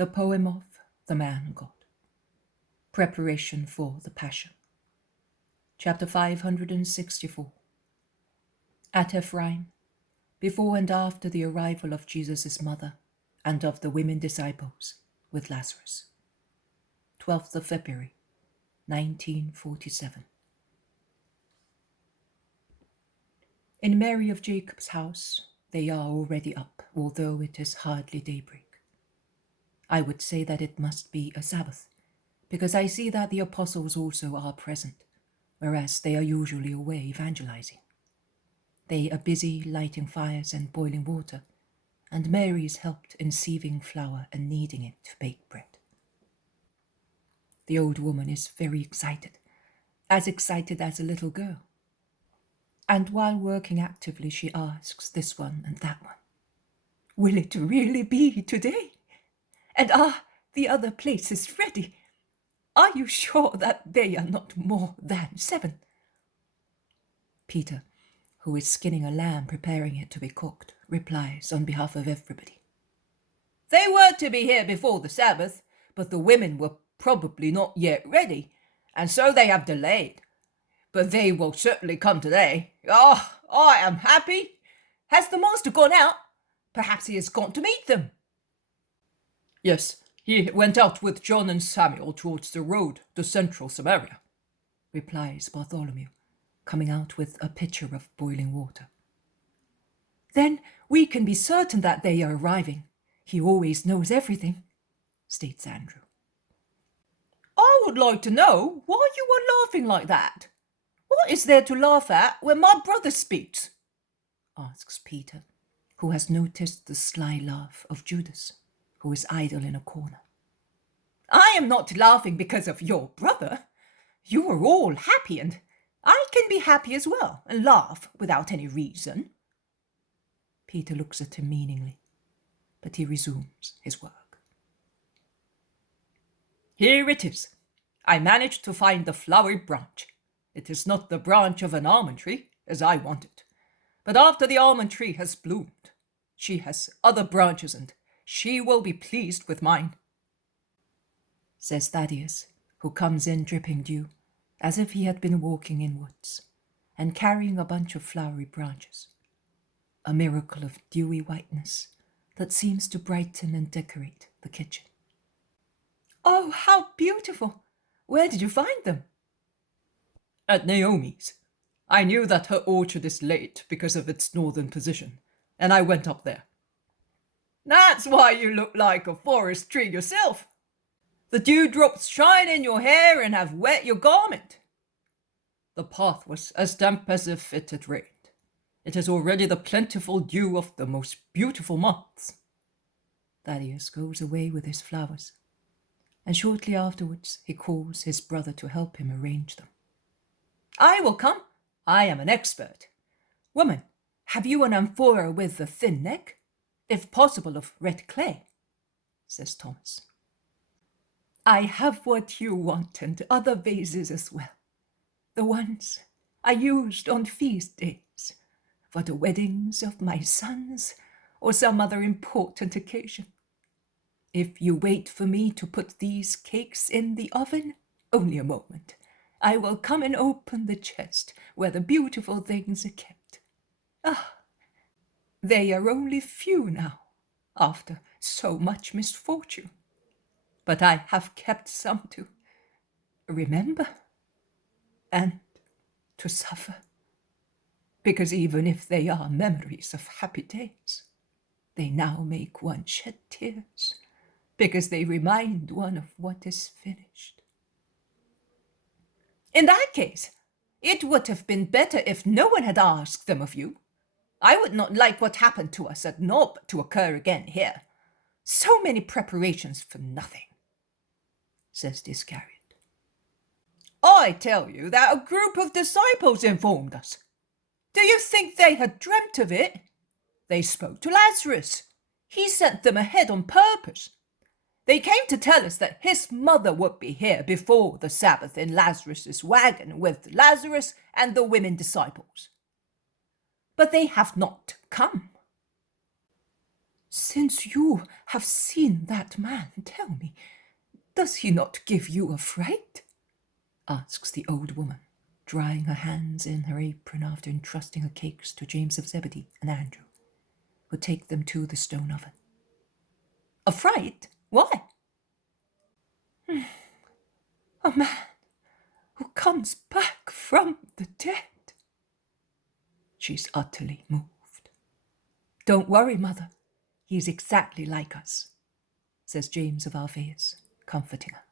The poem of the man God. Preparation for the Passion. Chapter 564. At Ephraim, before and after the arrival of Jesus' mother and of the women disciples with Lazarus. 12th of February, 1947. In Mary of Jacob's house, they are already up, although it is hardly daybreak. I would say that it must be a Sabbath, because I see that the apostles also are present, whereas they are usually away evangelizing. They are busy lighting fires and boiling water, and Mary is helped in sieving flour and kneading it to bake bread. The old woman is very excited as a little girl. And while working actively, she asks this one and that one, "Will it really be today? And are the other places ready? Are you sure that they are not more than 7? Peter, who is skinning a lamb preparing it to be cooked, replies on behalf of everybody. "They were to be here before the Sabbath, but the women were probably not yet ready, and so they have delayed. But they will certainly come today. Ah, I am happy. Has the master gone out? Perhaps he has gone to meet them." "Yes, he went out with John and Samuel towards the road to central Samaria," replies Bartholomew, coming out with a pitcher of boiling water. "Then we can be certain that they are arriving. He always knows everything," states Andrew. "I would like to know why you are laughing like that. What is there to laugh at when my brother speaks?" asks Peter, who has noticed the sly laugh of Judas, who is idle in a corner. "I am not laughing because of your brother. You are all happy, and I can be happy as well and laugh without any reason." Peter looks at him meaningly, but he resumes his work. "Here it is. I managed to find the flowery branch. It is not the branch of an almond tree, as I wanted, but after the almond tree has bloomed, she has other branches, and she will be pleased with mine," says Thaddeus, who comes in dripping dew, as if he had been walking in woods, and carrying a bunch of flowery branches, a miracle of dewy whiteness that seems to brighten and decorate the kitchen. "Oh, how beautiful! Where did you find them?" "At Naomi's. I knew that her orchard is late because of its northern position, and I went up there." "That's why you look like a forest tree yourself. The dewdrops shine in your hair and have wet your garment." "The path was as damp as if it had rained. It is already the plentiful dew of the most beautiful months." Thaddeus goes away with his flowers, and shortly afterwards he calls his brother to help him arrange them. "I will come. I am an expert. Woman, have you an amphora with a thin neck? If possible of red clay," says Thomas. "I have what you want and other vases as well. The ones I used on feast days, for the weddings of my sons or some other important occasion. If you wait for me to put these cakes in the oven, only a moment, I will come and open the chest where the beautiful things are kept. Ah, they are only few now, after so much misfortune. But I have kept some to remember and to suffer, because even if they are memories of happy days, they now make one shed tears, because they remind one of what is finished." "In that case, it would have been better if no one had asked them of you. I would not like what happened to us at Nob to occur again here. So many preparations for nothing," says the Iscariot. "I tell you that a group of disciples informed us. Do you think they had dreamt of it? They spoke to Lazarus. He sent them ahead on purpose. They came to tell us that his mother would be here before the Sabbath in Lazarus's wagon with Lazarus and the women disciples. But they have not come." Since you have seen that man, tell me, does he not give you a fright? Asks the old woman, drying her hands in her apron after entrusting her cakes to James of Zebedee and Andrew, who take them to the stone oven. A fright? Why? A man who comes back from the dead. She's utterly moved. Don't worry, Mother. He is exactly like us, says James of Alphaeus, comforting her.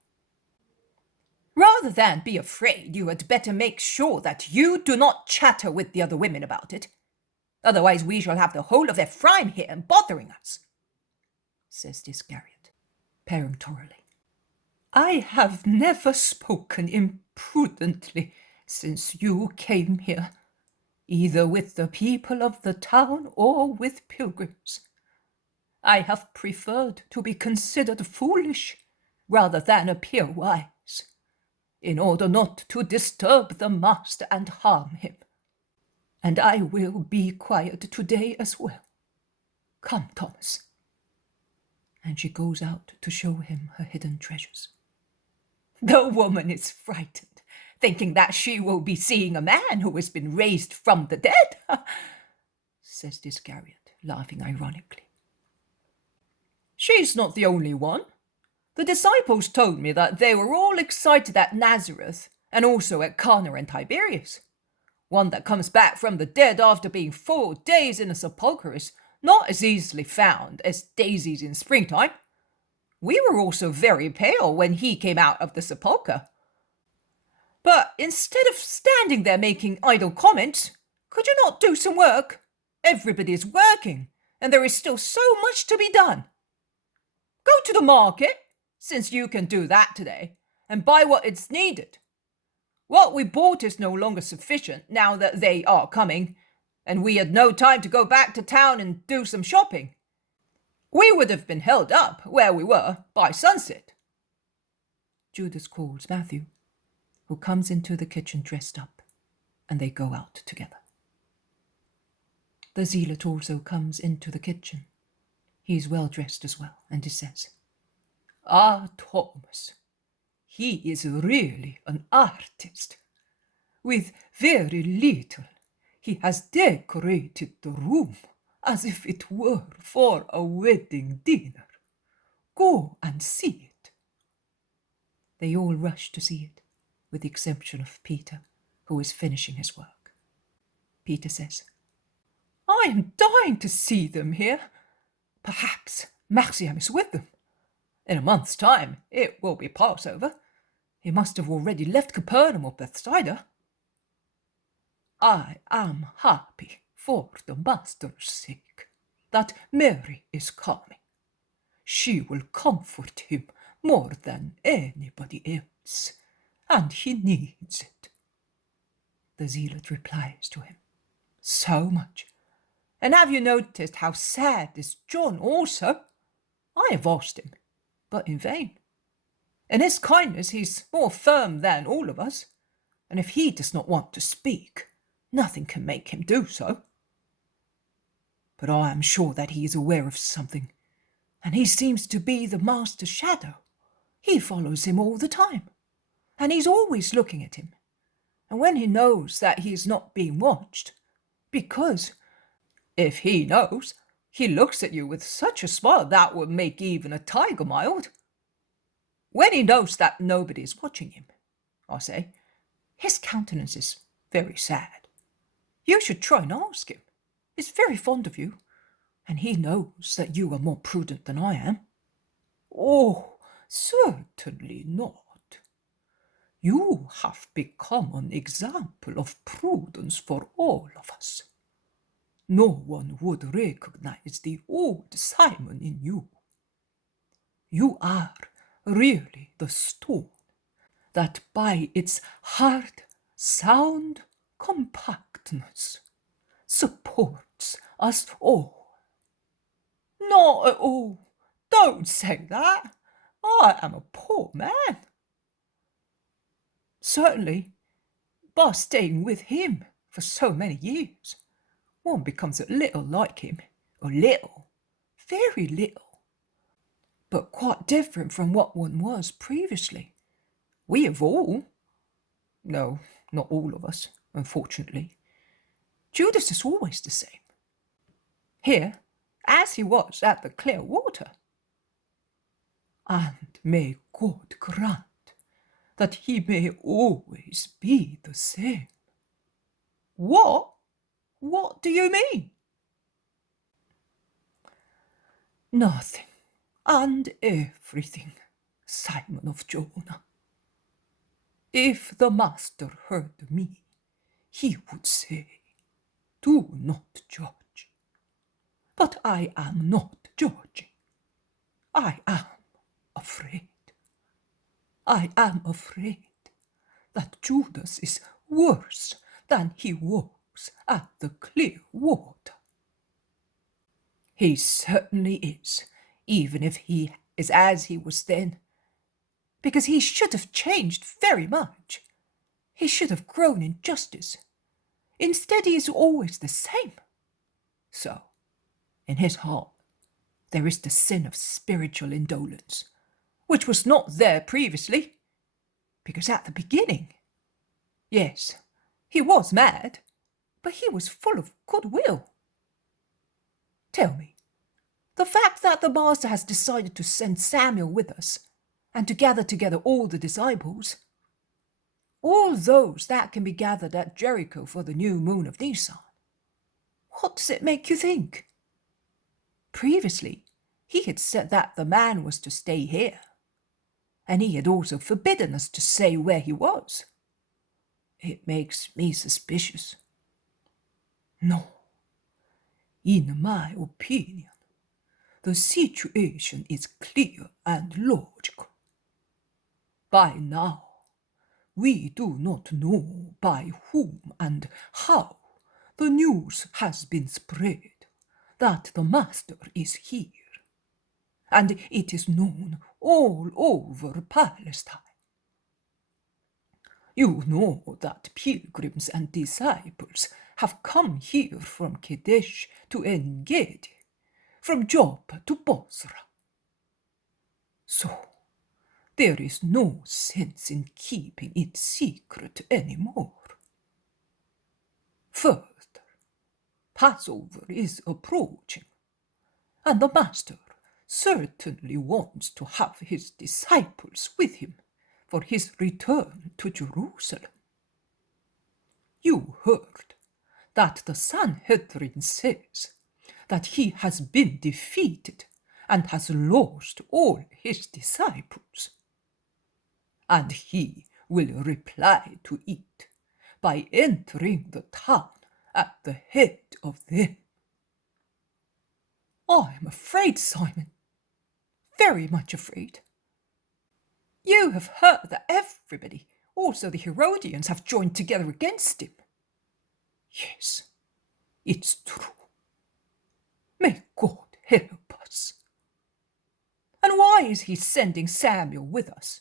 Rather than be afraid, you had better make sure that you do not chatter with the other women about it. Otherwise we shall have the whole of Ephraim here and bothering us, says Iscariot, peremptorily. I have never spoken imprudently since you came here, either with the people of the town or with pilgrims. I have preferred to be considered foolish rather than appear wise, in order not to disturb the master and harm him. And I will be quiet today as well. Come, Thomas. And she goes out to show him her hidden treasures. The woman is frightened, thinking that she will be seeing a man who has been raised from the dead, says Iscariot, laughing ironically. She's not the only one. The disciples told me that they were all excited at Nazareth and also at Cana and Tiberias. One that comes back from the dead after being 4 days in a sepulchre is not as easily found as daisies in springtime. We were also very pale when he came out of the sepulchre. But instead of standing there making idle comments, could you not do some work? Everybody is working, and there is still so much to be done. Go to the market, since you can do that today, and buy what is needed. What we bought is no longer sufficient now that they are coming, and we had no time to go back to town and do some shopping. We would have been held up where we were by sunset. Judas calls Matthew, who comes into the kitchen dressed up, and they go out together. The zealot also comes into the kitchen. He is well dressed as well, and he says, Ah, Thomas, he is really an artist. With very little, he has decorated the room as if it were for a wedding dinner. Go and see it. They all rush to see it, with the exception of Peter, who is finishing his work. Peter says, I am dying to see them here. Perhaps Maxiam is with them. In a month's time, it will be Passover. He must have already left Capernaum or Bethsaida. I am happy for the Master's sake that Mary is coming. She will comfort him more than anybody else, and he needs it. The zealot replies to him, So much. And have you noticed how sad is John also? I have asked him, but in vain. In his kindness he's more firm than all of us, and if he does not want to speak, nothing can make him do so. But I am sure that he is aware of something, and he seems to be the master's shadow. He follows him all the time, and he's always looking at him. And when he knows that he is not being watched, because if he knows, he looks at you with such a smile that would make even a tiger mild. When he knows that nobody is watching him, I say, his countenance is very sad. You should try and ask him. He's very fond of you, and he knows that you are more prudent than I am. Oh, certainly not. You have become an example of prudence for all of us. No one would recognize the old Simon in you. You are really the stone that by its hard, sound compactness supports us all. Not at all. Don't say that. I am a poor man. Certainly, by staying with him for so many years, one becomes a little like him, a little, very little, but quite different from what one was previously. We have all. No, not all of us, unfortunately. Judas is always the same. Here, as he was at the clear water. And may God grant that he may always be the same. What? What do you mean? Nothing and everything, Simon of Jonah. If the Master heard me, he would say, do not judge. But I am not judging. I am afraid. I am afraid that Judas is worse than he was at the clear water. He certainly is, even if he is as he was then, because he should have changed very much. He should have grown in justice. Instead, he is always the same. So, in his heart, there is the sin of spiritual indolence, which was not there previously, because at the beginning, yes, he was mad, but he was full of goodwill. Tell me, the fact that the Master has decided to send Samuel with us and to gather together all the disciples, all those that can be gathered at Jericho for the new moon of Nisan, what does it make you think? Previously, he had said that the man was to stay here, and he had also forbidden us to say where he was. It makes me suspicious. No, in my opinion, the situation is clear and logical. By now, we do not know by whom and how the news has been spread that the Master is here, and it is known all over Palestine. You know that pilgrims and disciples have come here from Kadesh to En-Gedi, from Joppa to Bosra. So, there is no sense in keeping it secret anymore. Further, Passover is approaching, and the Master certainly wants to have his disciples with him for his return to Jerusalem. You heard that the Sanhedrin says that he has been defeated and has lost all his disciples. And he will reply to it by entering the town at the head of them. I am afraid, Simon, very much afraid. You have heard that everybody, also the Herodians, have joined together against him. Yes, it's true. May God help us. And why is he sending Samuel with us?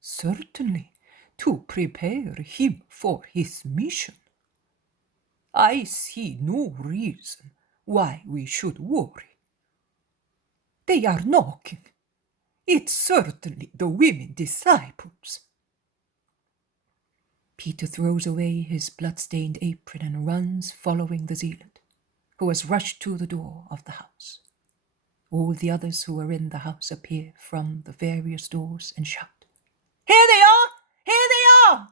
Certainly to prepare him for his mission. I see no reason why we should worry. They are knocking. It's certainly the women disciples. Peter throws away his blood-stained apron and runs, following the zealot, who has rushed to the door of the house. All the others who are in the house appear from the various doors and shout, "Here they are! Here they are!"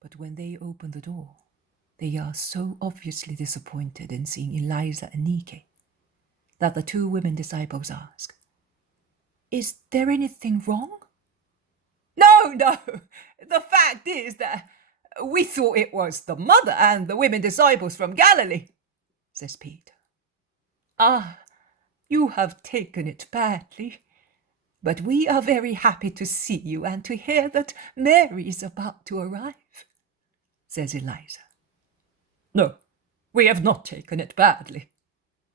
But when they open the door, they are so obviously disappointed in seeing Eliza and Nike that the two women disciples ask, "Is there anything wrong?" No. The fact is that we thought it was the mother and the women disciples from Galilee, says Peter. Ah, you have taken it badly. But we are very happy to see you and to hear that Mary is about to arrive, says Eliza. No, we have not taken it badly.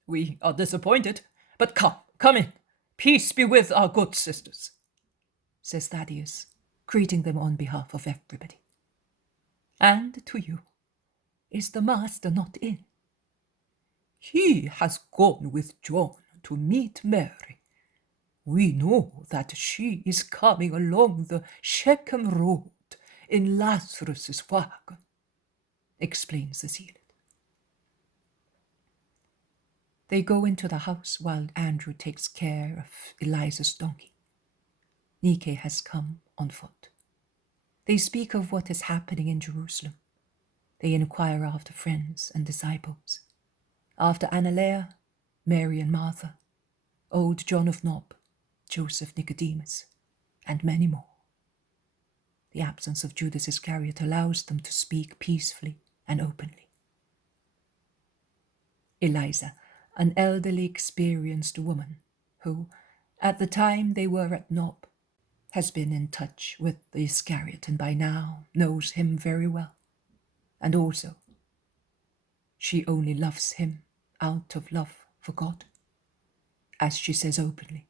We are disappointed, but come in. Peace be with our good sisters, says Thaddeus, greeting them on behalf of everybody. And to you, is the Master not in? He has gone with John to meet Mary. We know that she is coming along the Shechem road in Lazarus' wagon, explains the zealot. They go into the house while Andrew takes care of Eliza's donkey. Nike has come on foot. They speak of what is happening in Jerusalem. They inquire after friends and disciples, after Annalea, Mary and Martha, old John of Nob, Joseph Nicodemus, and many more. The absence of Judas Iscariot allows them to speak peacefully and openly. Eliza, an elderly, experienced woman who, at the time they were at Nob, has been in touch with the Iscariot and by now knows him very well. And also, she only loves him out of love for God, as she says openly,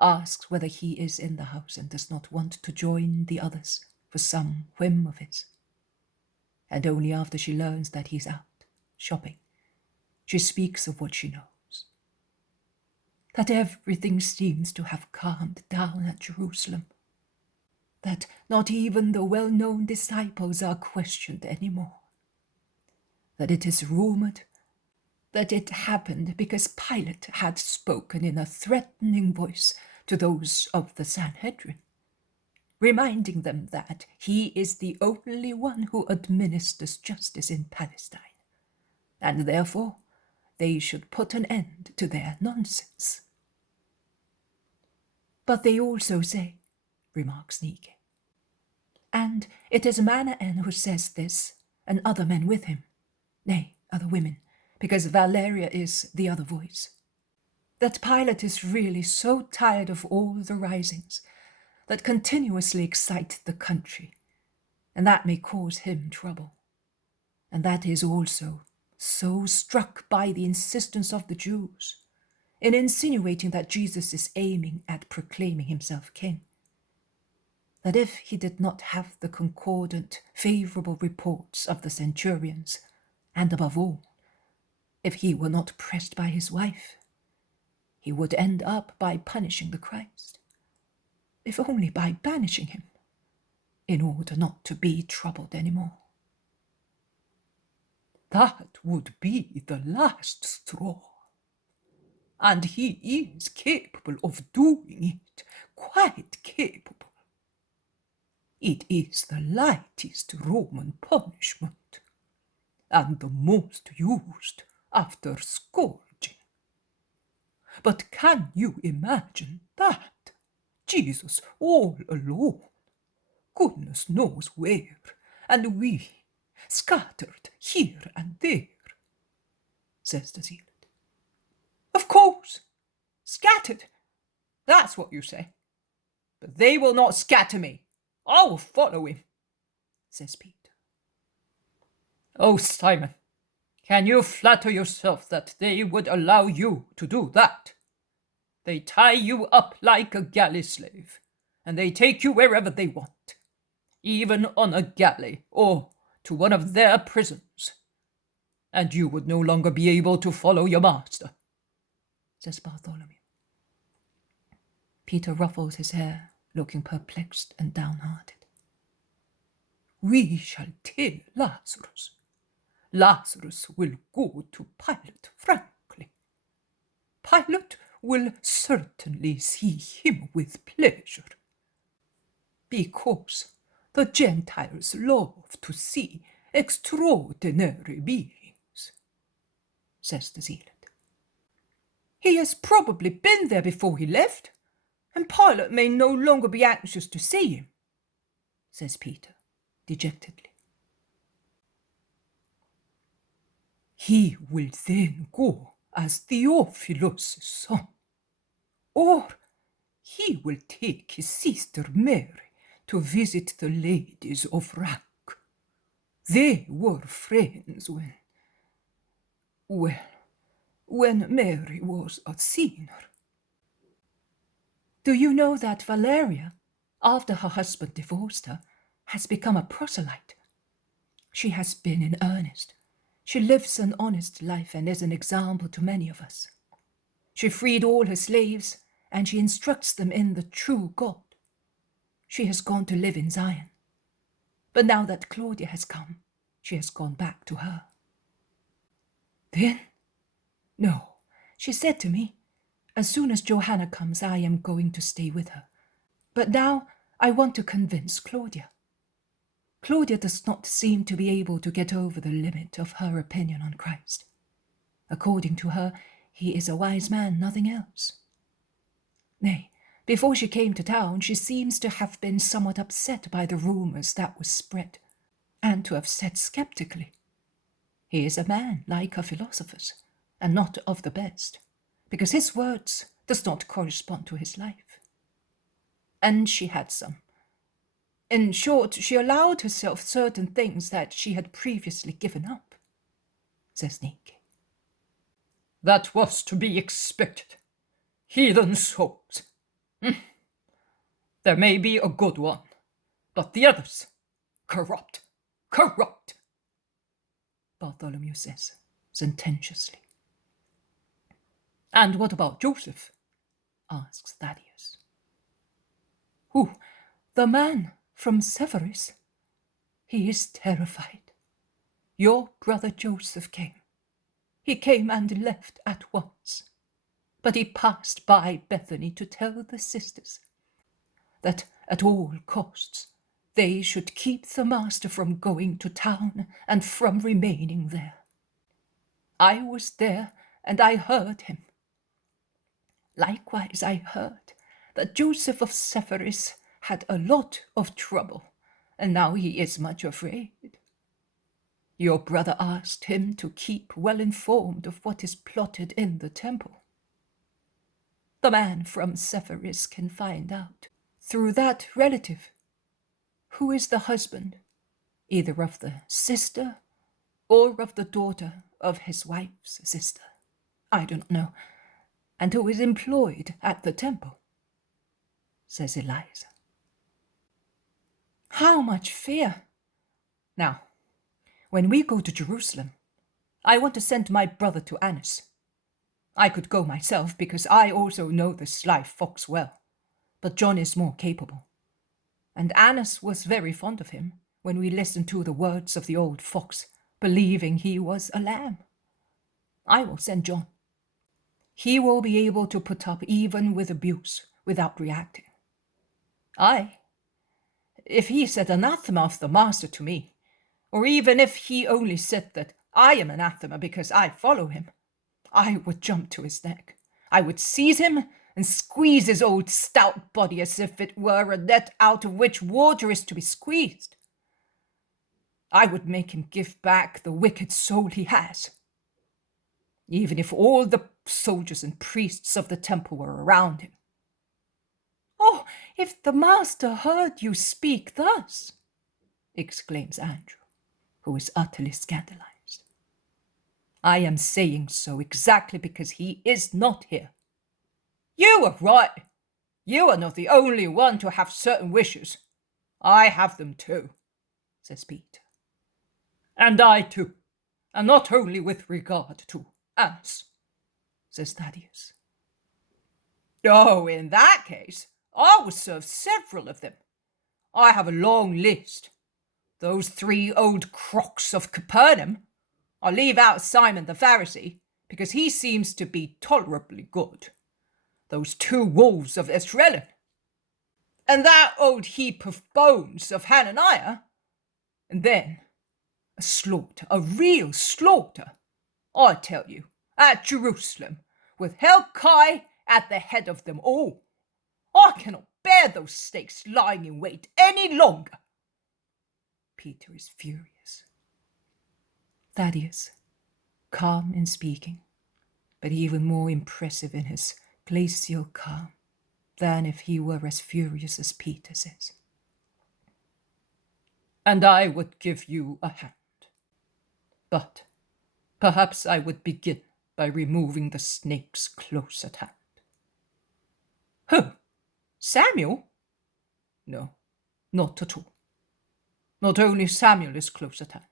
asks whether he is in the house and does not want to join the others for some whim of his. And only after she learns that he's out shopping, she speaks of what she knows. That everything seems to have calmed down at Jerusalem. That not even the well-known disciples are questioned anymore. That it is rumored that it happened because Pilate had spoken in a threatening voice to those of the Sanhedrin, reminding them that he is the only one who administers justice in Palestine, and therefore they should put an end to their nonsense. But they also say, remarks Nike, and it is Manaen who says this, and other men with him, nay, other women, because Valeria is the other voice, that Pilate is really so tired of all the risings that continuously excite the country, and that may cause him trouble, and that is also so struck by the insistence of the Jews in insinuating that Jesus is aiming at proclaiming himself king, that if he did not have the concordant, favorable reports of the centurions, and above all, if he were not pressed by his wife, he would end up by punishing the Christ, if only by banishing him, in order not to be troubled anymore. That would be the last straw. And he is capable of doing it, quite capable. It is the lightest Roman punishment, and the most used after scourging. But can you imagine that? Jesus all alone, goodness knows where, and we scattered here and there, says the zealot. Of course, scattered, that's what you say. But they will not scatter me. I will follow him, says Peter. Oh, Simon, can you flatter yourself that they would allow you to do that? They tie you up like a galley slave, and they take you wherever they want, even on a galley or to one of their prisons, and you would no longer be able to follow your master, says Bartholomew. Peter ruffles his hair, looking perplexed and downhearted. We shall tell Lazarus. Lazarus will go to Pilate frankly. Pilate will certainly see him with pleasure, because the Gentiles love to see extraordinary beings, says the zealot. He has probably been there before he left, and Pilate may no longer be anxious to see him, says Peter, dejectedly. He will then go as Theophilus' son, or he will take his sister Mary to visit the ladies of rank. They were friends when Mary was a sinner. Do you know that Valeria, after her husband divorced her, has become a proselyte? She has been in earnest. She lives an honest life and is an example to many of us. She freed all her slaves, and she instructs them in the true God. She has gone to live in Zion. But now that Claudia has come, she has gone back to her. Then? No, she said to me, as soon as Johanna comes, I am going to stay with her. But now I want to convince Claudia. Claudia does not seem to be able to get over the limit of her opinion on Christ. According to her, he is a wise man, nothing else. Nay, before she came to town, she seems to have been somewhat upset by the rumors that were spread, and to have said skeptically, "He is a man like her philosophers, and not of the best, because his words does not correspond to his life." And she had some. In short, she allowed herself certain things that she had previously given up, says Nick. That was to be expected. Heathen souls. There may be a good one, but the others, corrupt. Bartholomew says, sententiously. And what about Joseph? Asks Thaddeus. Who? The man from Severus? He is terrified. Your brother Joseph came. He came and left at once. But he passed by Bethany to tell the sisters that at all costs they should keep the master from going to town and from remaining there. I was there and I heard him. Likewise I heard that Joseph of Severus had a lot of trouble, and now he is much afraid. Your brother asked him to keep well informed of what is plotted in the temple. The man from Severus can find out, through that relative, who is the husband, either of the sister or of the daughter of his wife's sister. I don't know, and who is employed at the temple, says Eliza. How much fear! Now, when we go to Jerusalem, I want to send my brother to Annas. I could go myself, because I also know the sly fox well, but John is more capable. And Annas was very fond of him when we listened to the words of the old fox, believing he was a lamb. I will send John. He will be able to put up even with abuse without reacting. If he said anathema of the master to me, or even if he only said that I am anathema because I follow him, I would jump to his neck. I would seize him and squeeze his old stout body as if it were a net out of which water is to be squeezed. I would make him give back the wicked soul he has. Even if all the soldiers and priests of the temple were around him. Oh, if the master heard you speak thus, exclaims Andrew, who is utterly scandalized. I am saying so exactly because he is not here. You are right. You are not the only one to have certain wishes. I have them too, says Peter. And I too, and not only with regard to Annas, says Thaddeus. Oh, in that case, I will serve several of them. I have a long list. Those 3 old crocs of Capernaum. I'll leave out Simon the Pharisee, because he seems to be tolerably good. Those 2 wolves of Esdraelon. And that old heap of bones of Hananiah. And then a slaughter, a real slaughter, I tell you, at Jerusalem, with Helkai at the head of them all. I cannot bear those stakes lying in wait any longer. Peter is furious. Thaddeus, calm in speaking, but even more impressive in his glacial calm than if he were as furious as Peter says. And I would give you a hand. But perhaps I would begin by removing the snakes close at hand. Who? Samuel? No, not at all. Not only Samuel is close at hand.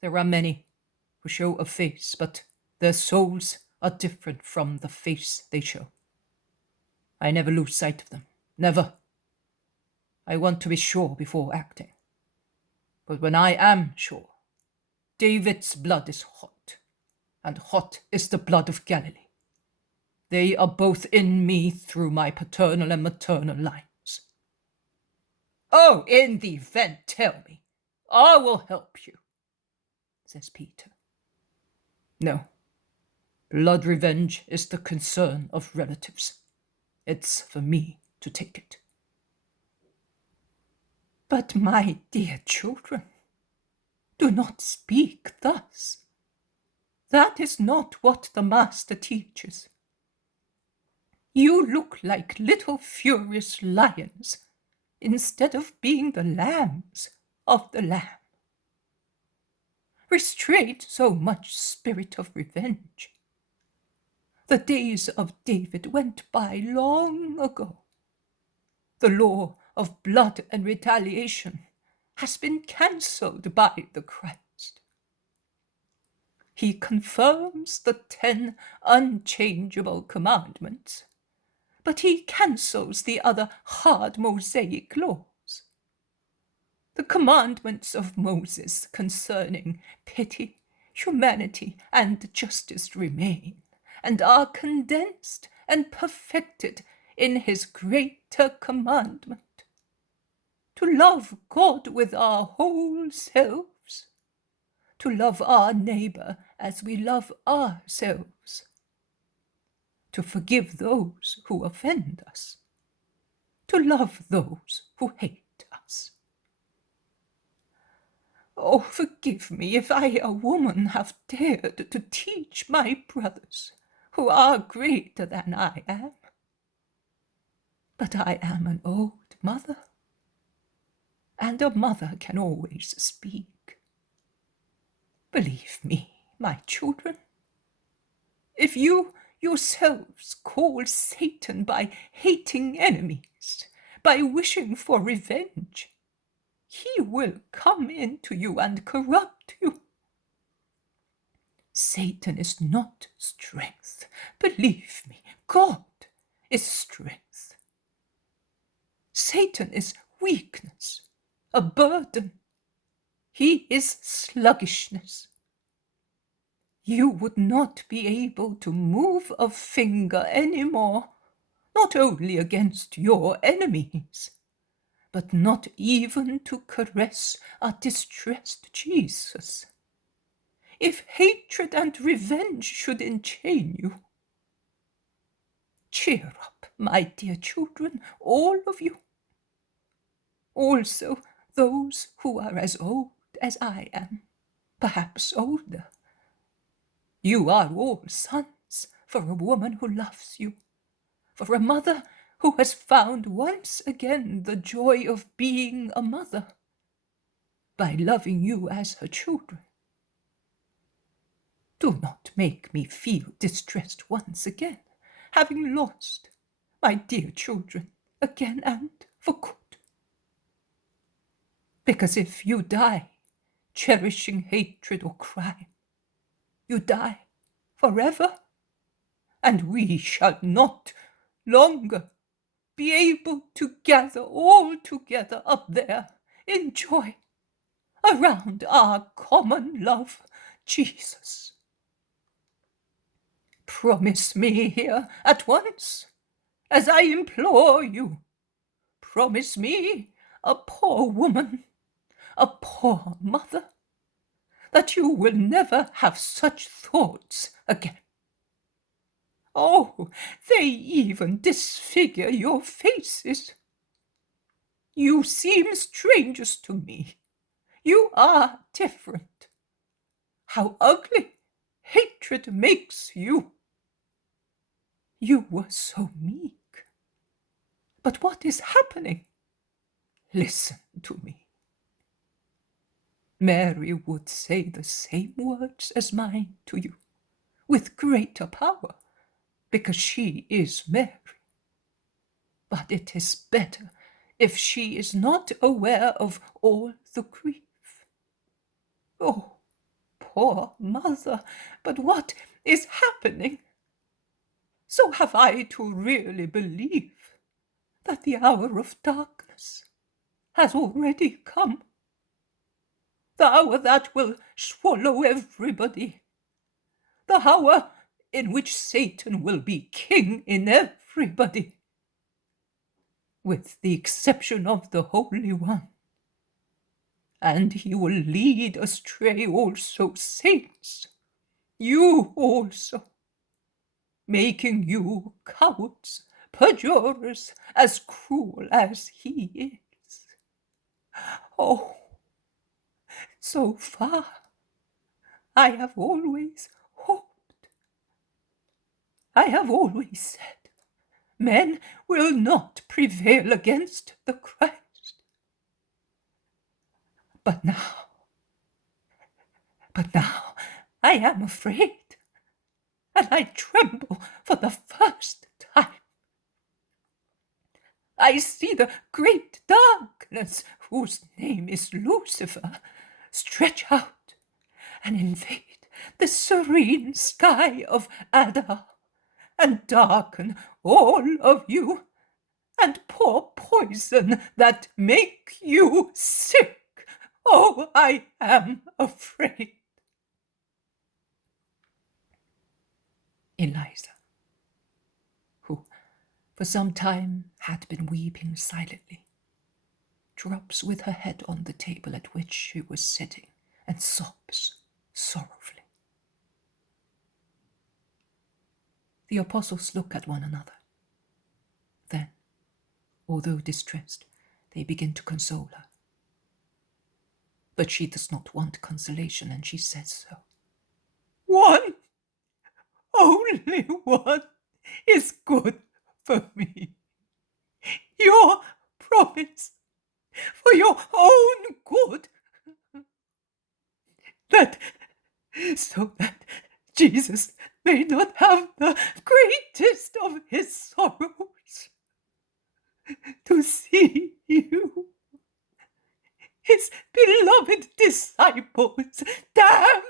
There are many, who show a face, but their souls are different from the face they show. I never lose sight of them. Never. I want to be sure before acting. But when I am sure, David's blood is hot, and hot is the blood of Galilee. They are both in me through my paternal and maternal lines. Oh, in the event, tell me. I will help you, says Peter. No. Blood revenge is the concern of relatives. It's for me to take it. But my dear children, do not speak thus. That is not what the Master teaches. You look like little furious lions instead of being the lambs of the Lamb. Restrain so much spirit of revenge. The days of David went by long ago. The law of blood and retaliation has been cancelled by the Christ. He confirms the 10 unchangeable commandments, but he cancels the other hard Mosaic laws. The commandments of Moses concerning pity, humanity, and justice remain, and are condensed and perfected in his greater commandment, to love God with our whole selves, to love our neighbor as we love ourselves, to forgive those who offend us, to love those who hate us. Oh, forgive me if I, a woman, have dared to teach my brothers, who are greater than I am. But I am an old mother, and a mother can always speak. Believe me, my children, if you yourselves call Satan by hating enemies, by wishing for revenge, he will come into you and corrupt you. Satan is not strength. Believe me, God is strength. Satan is weakness, a burden. He is sluggishness. You would not be able to move a finger any more, not only against your enemies, but not even to caress a distressed Jesus. If hatred and revenge should enchain you, cheer up, my dear children, all of you. Also those who are as old as I am, perhaps older. You are all sons for a woman who loves you, for a mother who has found once again the joy of being a mother by loving you as her children. Do not make me feel distressed once again, having lost my dear children again and for good. Because if you die cherishing hatred or crime, you die forever, and we shall not longer be able to gather all together up there in joy around our common love, Jesus. Promise me here at once, as I implore you. Promise me, a poor woman, a poor mother, that you will never have such thoughts again. Oh, they even disfigure your faces. You seem strangers to me. You are different. How ugly hatred makes you. You were so meek. But what is happening? Listen to me. Mary would say the same words as mine to you, with greater power, because she is Mary. But it is better if she is not aware of all the grief. Oh, poor mother, but what is happening? So have I to really believe that the hour of darkness has already come? The hour that will swallow everybody. The hour in which Satan will be king in everybody, with the exception of the Holy One. And he will lead astray also saints, you also, making you cowards, perjurers, as cruel as he is. Oh, so far I have always hoped. I have always said, men will not prevail against the Christ. But now I am afraid, and I tremble for the first time. I see the great darkness, whose name is Lucifer, stretch out and invade the serene sky of Adar, and darken all of you, and pour poison that make you sick. Oh, I am afraid. Eliza, who for some time had been weeping silently, drops with her head on the table at which she was sitting and sobs sorrowfully. The apostles look at one another. Then, although distressed, they begin to console her. But she does not want consolation, and she says so. One, only one, is good for me. Your promise, for your own good, so that Jesus may not have the greatest of his sorrows, to see you, his beloved disciples, damned.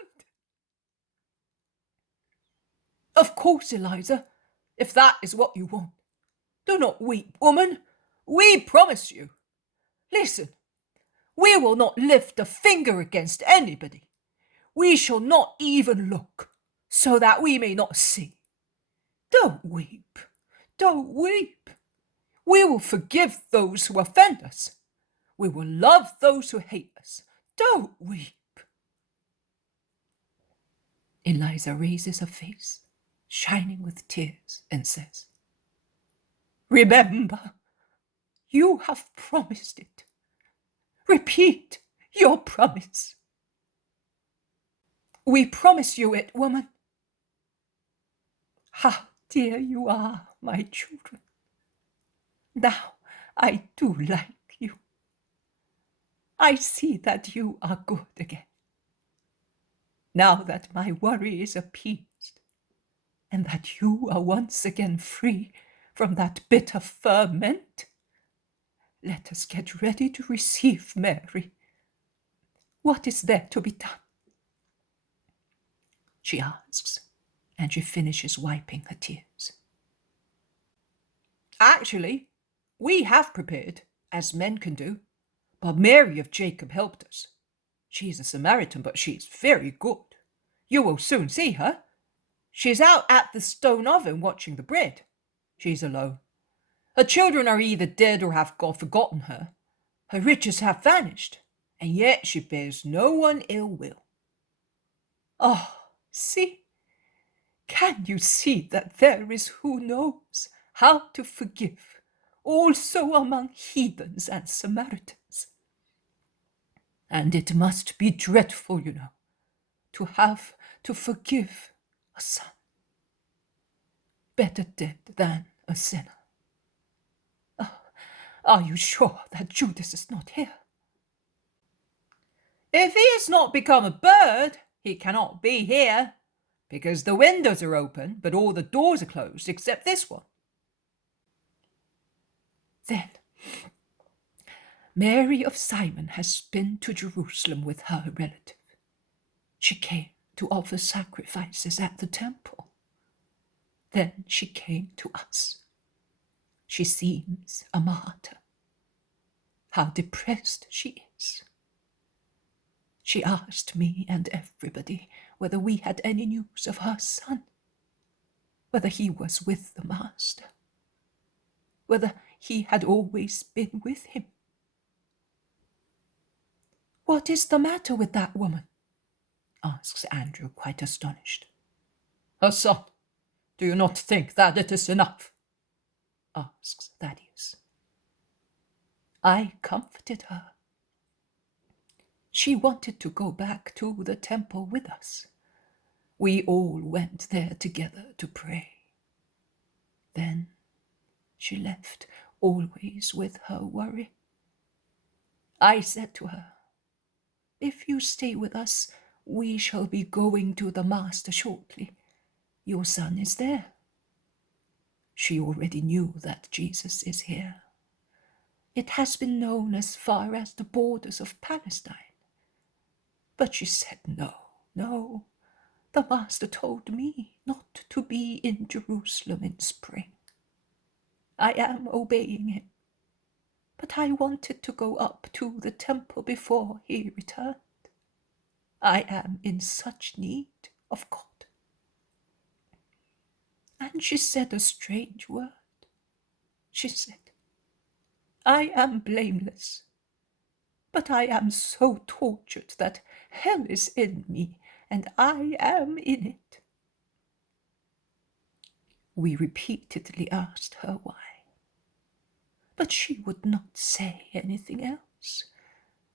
Of course, Eliza, if that is what you want. Do not weep, woman. We promise you. Listen, we will not lift a finger against anybody. We shall not even look, so that we may not see. Don't weep. Don't weep. We will forgive those who offend us. We will love those who hate us. Don't weep. Eliza raises her face, shining with tears, and says, Remember, you have promised it. Repeat your promise. We promise you it, woman. How dear you are, my children. Now I do like you. I see that you are good again. Now that my worry is appeased, and that you are once again free from that bitter ferment, let us get ready to receive Mary. What is there to be done? She asks, and she finishes wiping her tears. Actually, we have prepared, as men can do, but Mary of Jacob helped us. She is a Samaritan, but she is very good. You will soon see her. She's out at the stone oven watching the bread. She's alone. Her children are either dead or have forgotten her. Her riches have vanished, and yet she bears no one ill will. Oh, see, can you see that there is who knows how to forgive, also among heathens and Samaritans? And it must be dreadful, you know, to have to forgive a son. Better dead than a sinner. Are you sure that Judas is not here? If he has not become a bird, he cannot be here, because the windows are open, but all the doors are closed except this one. Then Mary of Simon has been to Jerusalem with her relative. She came to offer sacrifices at the temple. Then she came to us. She seems a martyr. How depressed she is. She asked me and everybody whether we had any news of her son, whether he was with the Master, whether he had always been with him. "What is the matter with that woman?" asks Andrew, quite astonished. "Her son. Do you not think that it is enough?" asks Thaddeus. I comforted her. She wanted to go back to the temple with us. We all went there together to pray. Then she left, always with her worry. I said to her, "If you stay with us, we shall be going to the Master shortly. Your son is there." She already knew that Jesus is here. It has been known as far as the borders of Palestine. But she said, no, the Master told me not to be in Jerusalem in spring. I am obeying him, but I wanted to go up to the temple before he returned. I am in such need of God. And she said a strange word. She said, "I am blameless, but I am so tortured that hell is in me, and I am in it." We repeatedly asked her why, but she would not say anything else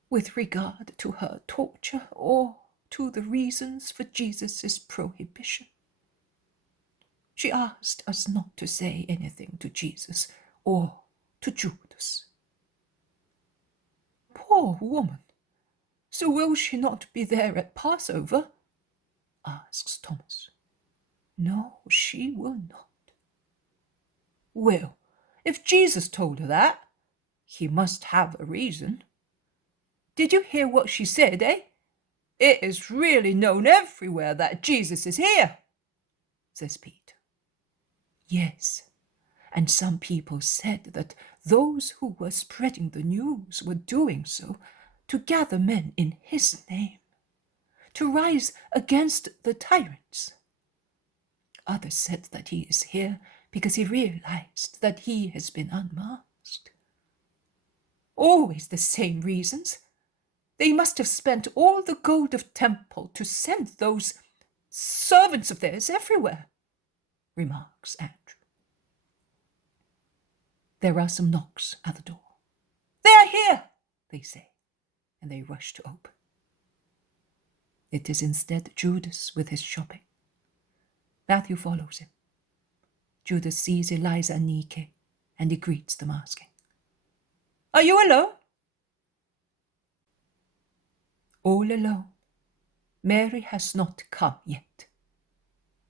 with regard to her torture or to the reasons for Jesus' prohibition. She asked us not to say anything to Jesus or to Judas. "Poor woman! So will she not be there at Passover?" asks Thomas. "No, she will not." "Well, if Jesus told her that, he must have a reason. Did you hear what she said, eh? It is really known everywhere that Jesus is here," says Peter. Yes, and some people said that those who were spreading the news were doing so to gather men in his name, to rise against the tyrants. Others said that he is here because he realized that he has been unmasked. Always the same reasons. They must have spent all the gold of temple to send those servants of theirs everywhere, remarks Andrew. There are some knocks at the door. "They are here," they say, and they rush to open. It is instead Judas with his shopping. Matthew follows him. Judas sees Eliza and Nike, and he greets them, asking, "Are you alone?" "All alone. Mary has not come yet."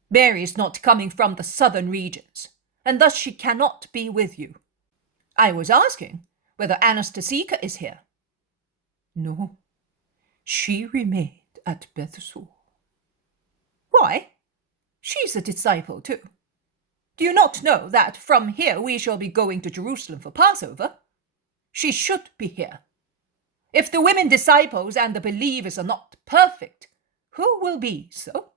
"Mary is not coming from the southern regions, and thus she cannot be with you. I was asking whether Anastasia is here." "No, she remained at Bethsur." "Why? She's a disciple too. Do you not know that from here we shall be going to Jerusalem for Passover? She should be here. If the women disciples and the believers are not perfect, who will be so?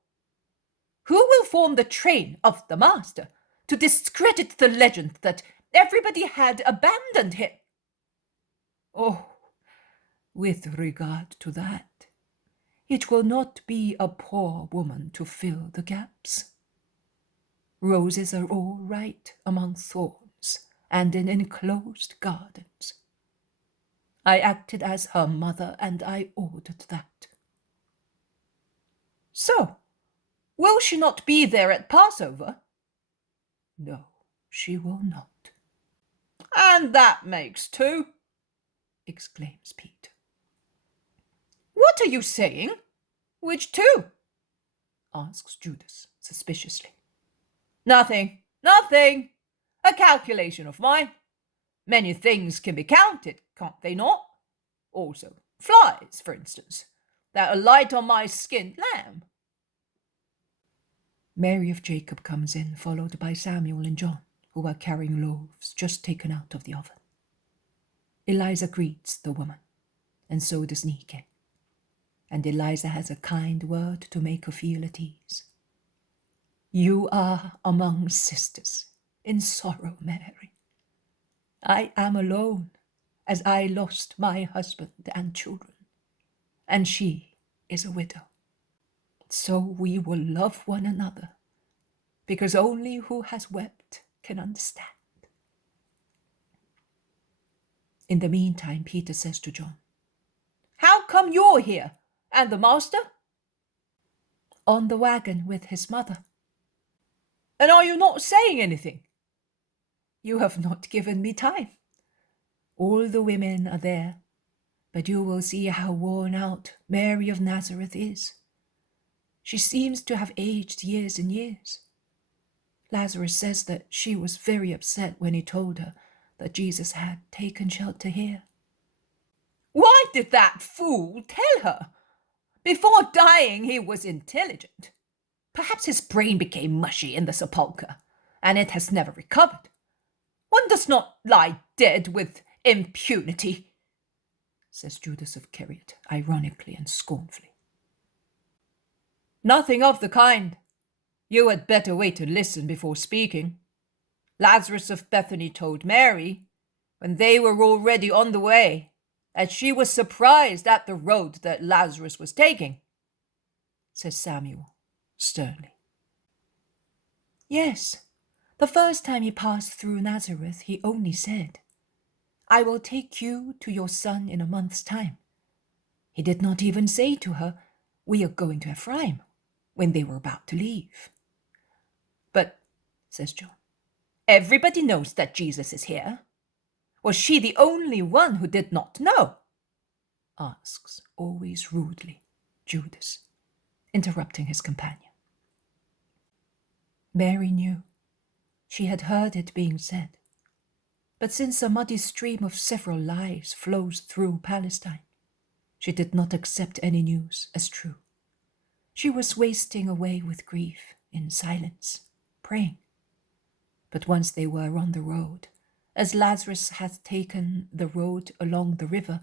Who will form the train of the Master to discredit the legend that everybody had abandoned him?" "Oh, with regard to that, it will not be a poor woman to fill the gaps. Roses are all right among thorns and in enclosed gardens. I acted as her mother, and I ordered that." "So, will she not be there at Passover?" "No, she will not." "And that makes two," exclaims Peter. "What are you saying? Which two?" asks Judas suspiciously. Nothing. A calculation of mine. Many things can be counted, can't they not? Also, flies, for instance, that alight on my skinned lamb. Mary of Jacob comes in, followed by Samuel and John, who are carrying loaves just taken out of the oven. Eliza greets the woman, and so does Nike. And Eliza has a kind word to make her feel at ease. You are among sisters in sorrow, Mary. I am alone, as I lost my husband and children, and she is a widow. So we will love one another, because only who has wept can understand. In the meantime, Peter says to John, How come you're here, and the master? On the wagon with his mother. And are you not saying anything? You have not given me time. All the women are there, but you will see how worn out Mary of Nazareth is. She seems to have aged years and years. Lazarus says that she was very upset when he told her that Jesus had taken shelter here. Why did that fool tell her? Before dying, he was intelligent. Perhaps his brain became mushy in the sepulchre, and it has never recovered. One does not lie dead with impunity, says Judas of Keriot, ironically and scornfully. Nothing of the kind. You had better wait to listen before speaking. Lazarus of Bethany told Mary, when they were already on the way, that she was surprised at the road that Lazarus was taking, says Samuel sternly. Yes, the first time he passed through Nazareth, he only said, I will take you to your son in a month's time. He did not even say to her, we are going to Ephraim, when they were about to leave. But, says John, everybody knows that Jesus is here. Was she the only one who did not know? Asks, always rudely, Judas, interrupting his companion. Mary knew. She had heard it being said. But since a muddy stream of several lies flows through Palestine, she did not accept any news as true. She was wasting away with grief in silence, praying. But once they were on the road, as Lazarus had taken the road along the river,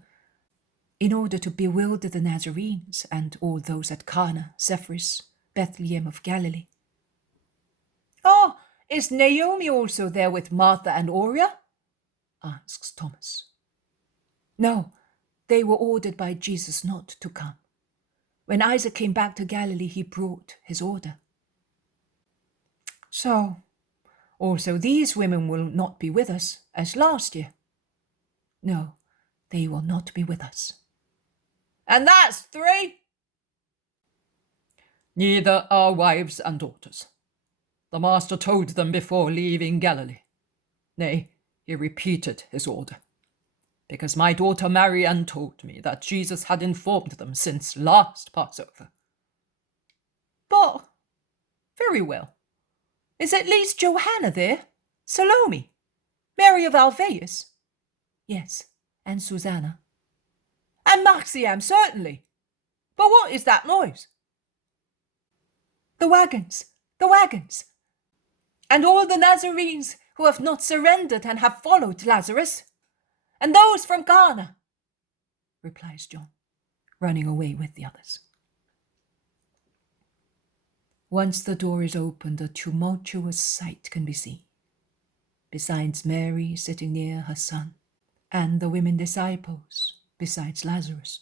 in order to bewilder the Nazarenes and all those at Cana, Zephyrus, Bethlehem of Galilee. Oh, is Naomi also there with Martha and Uriah? Asks Thomas. No, they were ordered by Jesus not to come. When Isaac came back to Galilee, he brought his order. So, also these women will not be with us as last year. No, they will not be with us. And that's 3. Neither are wives and daughters. The master told them before leaving Galilee. Nay, he repeated his order, because my daughter Marianne told me that Jesus had informed them since last Passover. But, very well. Is at least Johanna there? Salome? Mary of Alphaeus? Yes, and Susanna. And Marciam, certainly. But what is that noise? The wagons. And all the Nazarenes who have not surrendered and have followed Lazarus. And those from Cana, replies John, running away with the others. Once the door is opened, a tumultuous sight can be seen. Besides Mary sitting near her son, and the women disciples, besides Lazarus.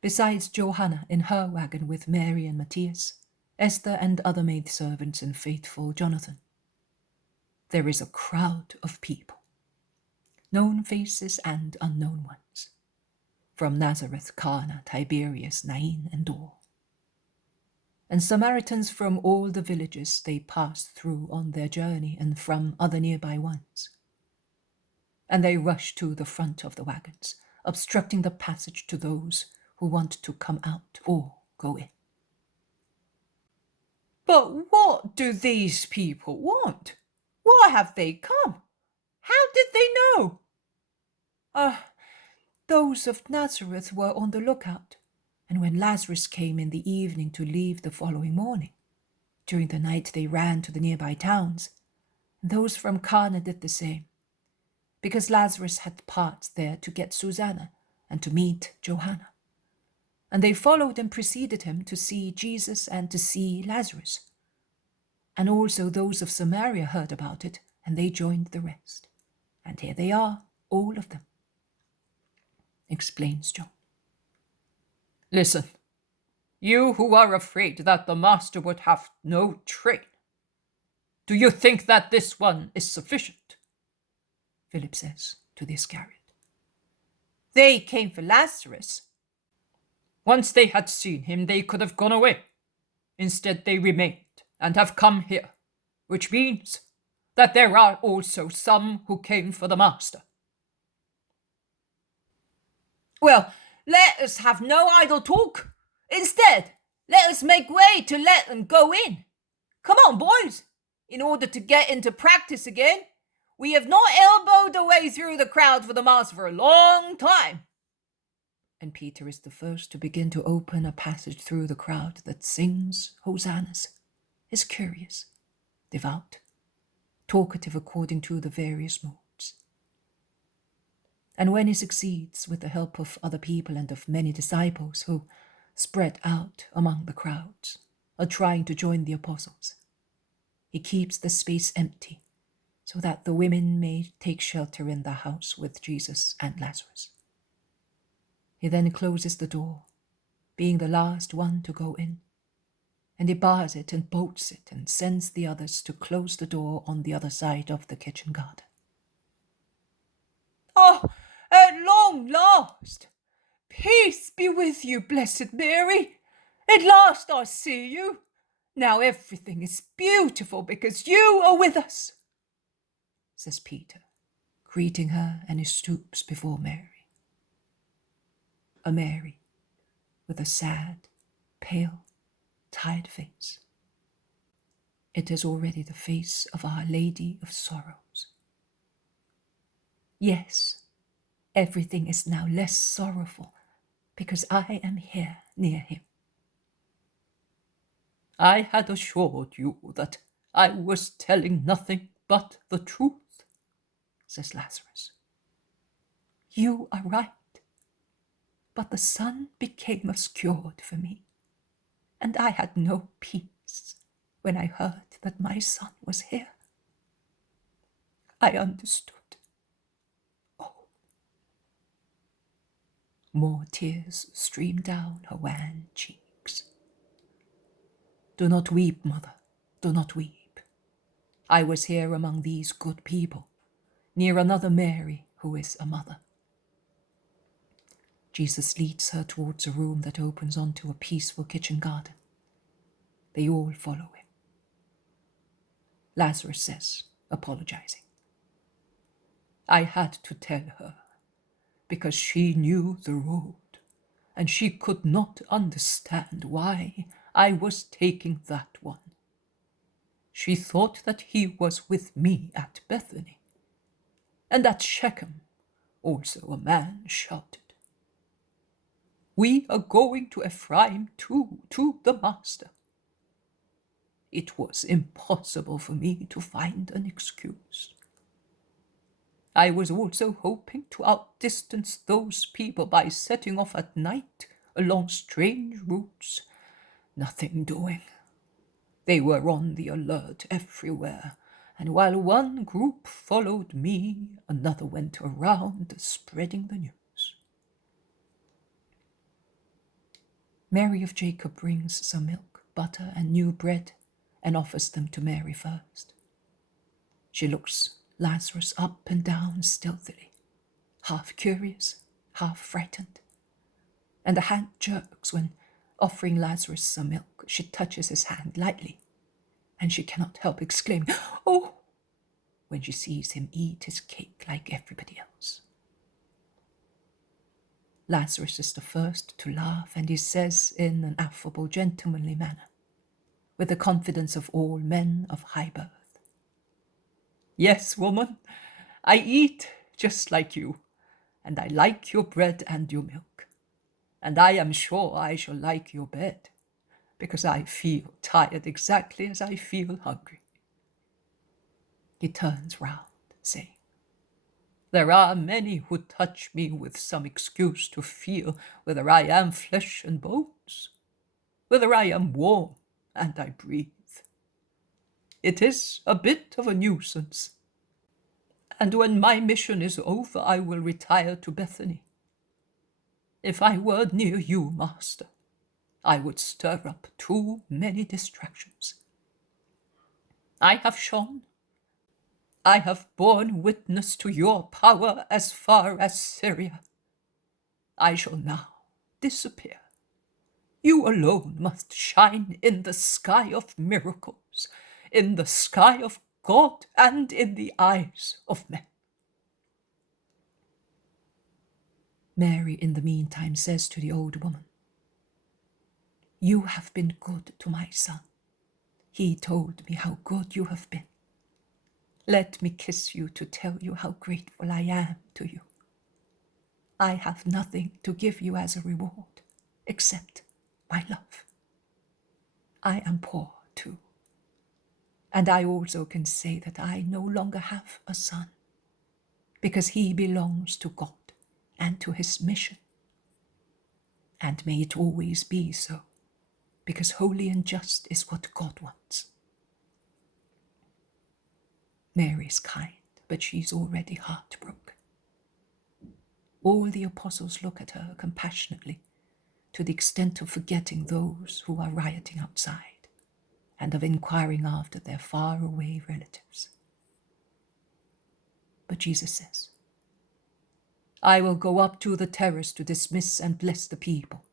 Besides Johanna in her wagon with Mary and Matthias, Esther and other maidservants and faithful Jonathan. There is a crowd of people, known faces and unknown ones, from Nazareth, Cana, Tiberias, Nain, and all. And Samaritans from all the villages they passed through on their journey and from other nearby ones. And they rush to the front of the wagons, obstructing the passage to those who want to come out or go in. But what do these people want? Why have they come? How did they know? Those of Nazareth were on the lookout, and when Lazarus came in the evening to leave the following morning, During the night they ran to the nearby towns, and those from Cana did the same, because Lazarus had passed there to get Susanna and to meet Johanna. And they followed and preceded him to see Jesus and to see Lazarus. And also those of Samaria heard about it, and they joined the rest. And here they are, all of them, explains John. Listen, you who are afraid that the master would have no train, do you think that this one is sufficient? Philip says to the Iscariot. They came for Lazarus. Once they had seen him, they could have gone away. Instead, they remained and have come here, which means that there are also some who came for the master. Well, let us have no idle talk. Instead, let us make way to let them go in. Come on, boys. In order to get into practice again, we have not elbowed a way through the crowd for the master for a long time. And Peter is the first to begin to open a passage through the crowd that sings hosannas, is curious, devout, talkative according to the various moods. And when he succeeds with the help of other people and of many disciples who, spread out among the crowds, are trying to join the apostles, he keeps the space empty so that the women may take shelter in the house with Jesus and Lazarus. He then closes the door, being the last one to go in, and he bars it and bolts it and sends the others to close the door on the other side of the kitchen garden. Oh, at long last! Peace be with you, Blessed Mary! At last I see you! Now everything is beautiful because you are with us, says Peter, greeting her, and he stoops before Mary. A Mary with a sad, pale, tired face. It is already the face of Our Lady of Sorrows. Yes, everything is now less sorrowful because I am here near him. I had assured you that I was telling nothing but the truth, says Lazarus. You are right, but the sun became obscured for me, and I had no peace when I heard that my son was here. I understood. Oh. More tears stream down her wan cheeks. Do not weep, mother, do not weep. I was here among these good people, near another Mary who is a mother. Jesus leads her towards a room that opens onto a peaceful kitchen garden. They all follow him. Lazarus says, apologizing, I had to tell her because she knew the road and she could not understand why I was taking that one. She thought that he was with me at Bethany, and at Shechem also a man shouted, we are going to Ephraim too, to the master. It was impossible for me to find an excuse. I was also hoping to outdistance those people by setting off at night along strange routes. Nothing doing. They were on the alert everywhere, and while one group followed me, another went around spreading the news. Mary of Jacob brings some milk, butter, and new bread, and offers them to Mary first. She looks Lazarus up and down stealthily, half curious, half frightened, and the hand jerks when, offering Lazarus some milk, she touches his hand lightly, and she cannot help exclaiming, "Oh!" when she sees him eat his cake like everybody else. Lazarus is the first to laugh, and he says in an affable, gentlemanly manner, with the confidence of all men of high birth, "Yes, woman, I eat just like you, and I like your bread and your milk, and I am sure I shall like your bed. because I feel tired exactly as I feel hungry. He turns round, saying, There are many who touch me with some excuse to feel whether I am flesh and bones, whether I am warm and I breathe. It is a bit of a nuisance, and when my mission is over, I will retire to Bethany. If I were near you, Master, I would stir up too many distractions. I have shone. I have borne witness to your power as far as Syria. I shall now disappear. You alone must shine in the sky of miracles, in the sky of God, and in the eyes of men. Mary, in the meantime, says to the old woman, You have been good to my son. He told me how good you have been. Let me kiss you to tell you how grateful I am to you. I have nothing to give you as a reward, except my love. I am poor too, and I also can say that I no longer have a son, because he belongs to God and to his mission. And may it always be so, because holy and just is what God wants. Mary's kind, but she's already heartbroken. All the apostles look at her compassionately, to the extent of forgetting those who are rioting outside, and of inquiring after their far-away relatives. But Jesus says, I will go up to the terrace to dismiss and bless the people.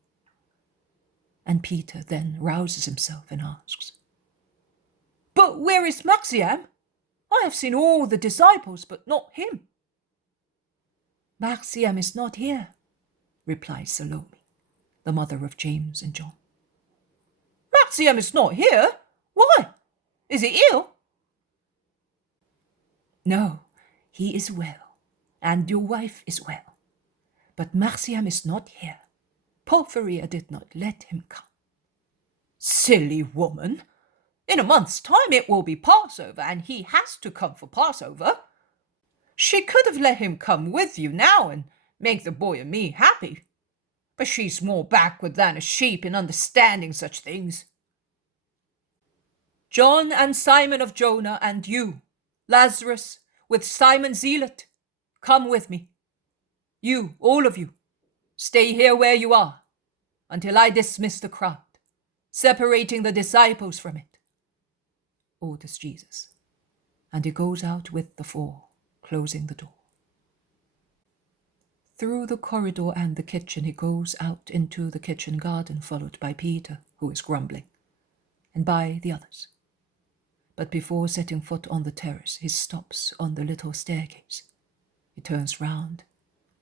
And Peter then rouses himself and asks, But where is Marciam? I have seen all the disciples, but not him. Marciam is not here, replies Salome, the mother of James and John. Marciam is not here? Why? Is he ill? No, he is well, and your wife is well. But Marciam is not here. Porphyria did not let him come. Silly woman! In a month's time it will be Passover, and he has to come for Passover. She could have let him come with you now and make the boy and me happy. But she's more backward than a sheep in understanding such things. John and Simon of Jonah and you, Lazarus, with Simon Zealot, come with me. You, all of you, stay here where you are until I dismiss the crowd, separating the disciples from it, orders Jesus, and he goes out with the four, closing the door. Through the corridor and the kitchen he goes out into the kitchen garden, followed by Peter, who is grumbling, and by the others. But before setting foot on the terrace, he stops on the little staircase. He turns round,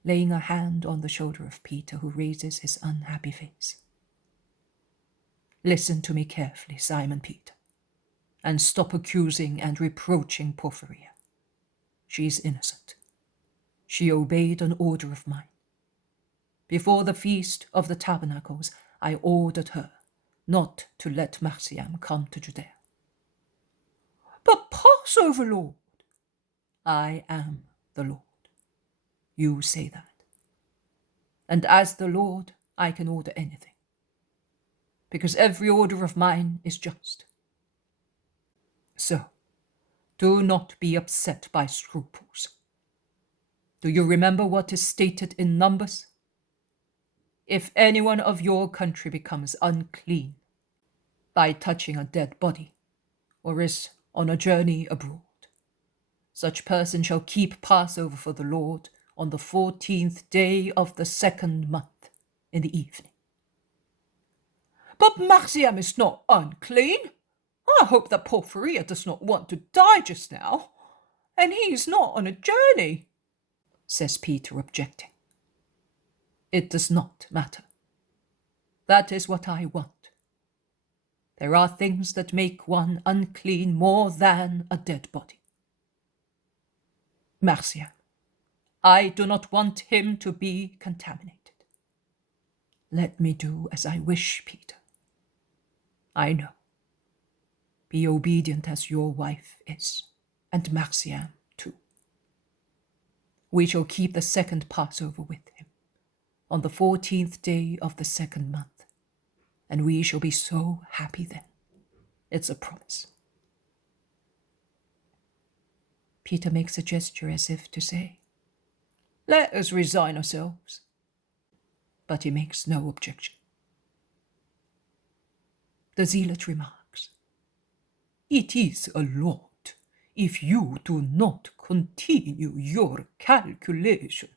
laying a hand on the shoulder of Peter, who raises his unhappy face. Listen to me carefully, Simon Peter, and stop accusing and reproaching Porphyria. She is innocent. She obeyed an order of mine. Before the Feast of the Tabernacles, I ordered her not to let Marciam come to Judea. But Passover, Lord! I am the Lord. You say that. And as the Lord, I can order anything, because every order of mine is just. So, do not be upset by scruples. Do you remember what is stated in Numbers? If anyone of your country becomes unclean by touching a dead body, or is on a journey abroad, such person shall keep Passover for the Lord on the 14th day of the 2nd month in the evening. But Marciam is not unclean. I hope that Porphyria does not want to die just now, and he is not on a journey, says Peter, objecting. It does not matter. That is what I want. There are things that make one unclean more than a dead body. Marciam, I do not want him to be contaminated. Let me do as I wish, Peter. I know. Be obedient as your wife is, and Marciam too. We shall keep the second Passover with him, on the 14th day of the second month, and we shall be so happy then. It's a promise. Peter makes a gesture as if to say, let us resign ourselves. But he makes no objection. The zealot remarks, it is a lot if you do not continue your calculation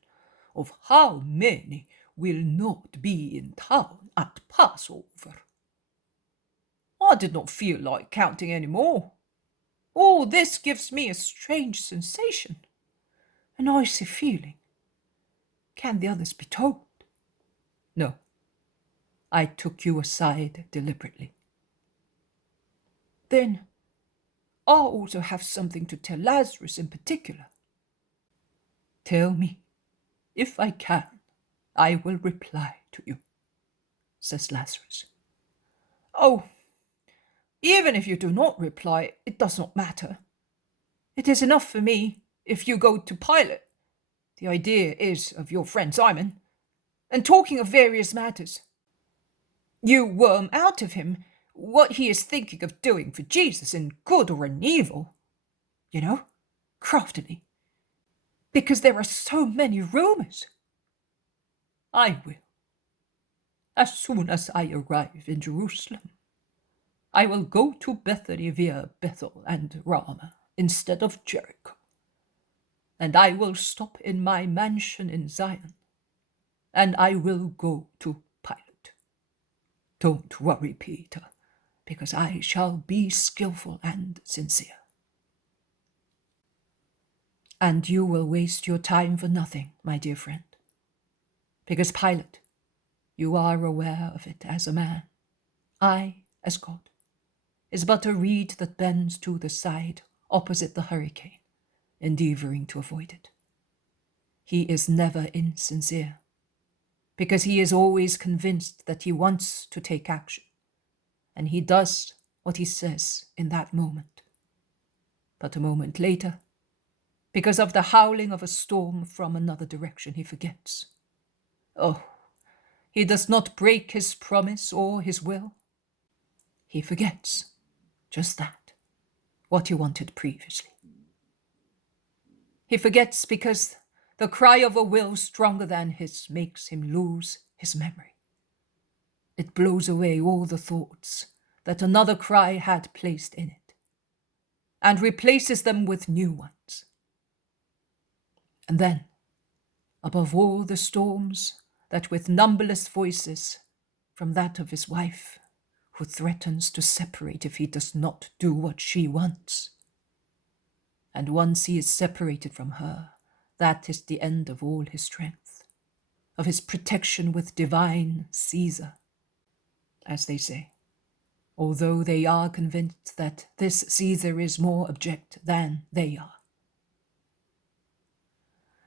of how many will not be in town at Passover. I did not feel like counting any more. Oh, this gives me a strange sensation, an icy feeling. Can the others be told? No. I took you aside deliberately. Then I also have something to tell Lazarus in particular. Tell me. If I can, I will reply to you, says Lazarus. Oh, even if you do not reply, it does not matter. It is enough for me if you go to Pilate. The idea is of your friend Simon. And talking of various matters, you worm out of him what he is thinking of doing for Jesus in good or in evil. You know, craftily. Because there are so many rumors. I will. As soon as I arrive in Jerusalem, I will go to Bethany via Bethel and Ramah instead of Jericho. And I will stop in my mansion in Zion. And I will go to Pilate. Don't worry, Peter, because I shall be skillful and sincere. And you will waste your time for nothing, my dear friend. Because Pilate, you are aware of it as a man, I as God, is but a reed that bends to the side opposite the hurricane, endeavoring to avoid it. He is never insincere, because he is always convinced that he wants to take action, and he does what he says in that moment. But a moment later, because of the howling of a storm from another direction, he forgets. Oh, he does not break his promise or his will. He forgets just that, what he wanted previously. He forgets because the cry of a will stronger than his makes him lose his memory. It blows away all the thoughts that another cry had placed in it, and replaces them with new ones. And then, above all the storms that with numberless voices, from that of his wife, who threatens to separate if he does not do what she wants. And once he is separated from her, that is the end of all his strength, of his protection with divine Caesar, as they say, although they are convinced that this Caesar is more abject than they are.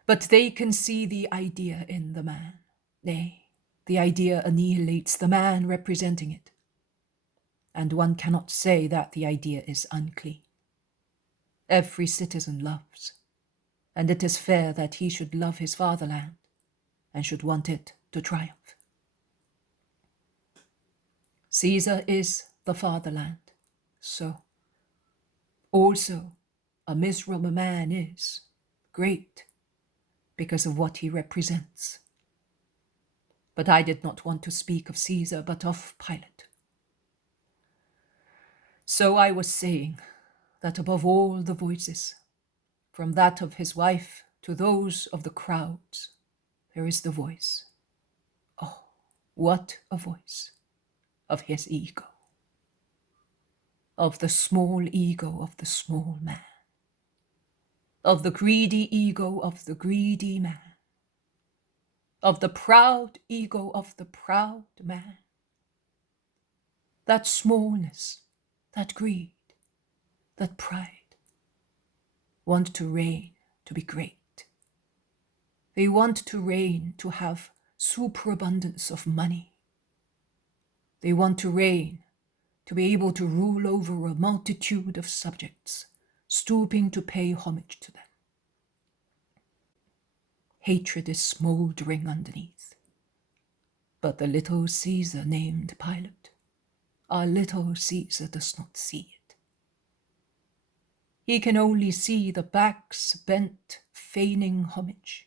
But they can see the idea in the man. Nay, the idea annihilates the man representing it. And one cannot say that the idea is unclean. Every citizen loves, and it is fair that he should love his fatherland and should want it to triumph. Caesar is the fatherland, so also a miserable man is great because of what he represents. But I did not want to speak of Caesar, but of Pilate. So I was saying that above all the voices, from that of his wife to those of the crowds, there is the voice. Oh, what a voice! Of his ego. Of the small ego of the small man. Of the greedy ego of the greedy man. Of the proud ego of the proud man. That smallness, that greed, that pride want to reign, to be great. They want to reign, to have superabundance of money. They want to reign, to be able to rule over a multitude of subjects, stooping to pay homage to them. Hatred is smouldering underneath. But the little Caesar named Pilate, our little Caesar does not see it. He can only see the backs bent, feigning homage,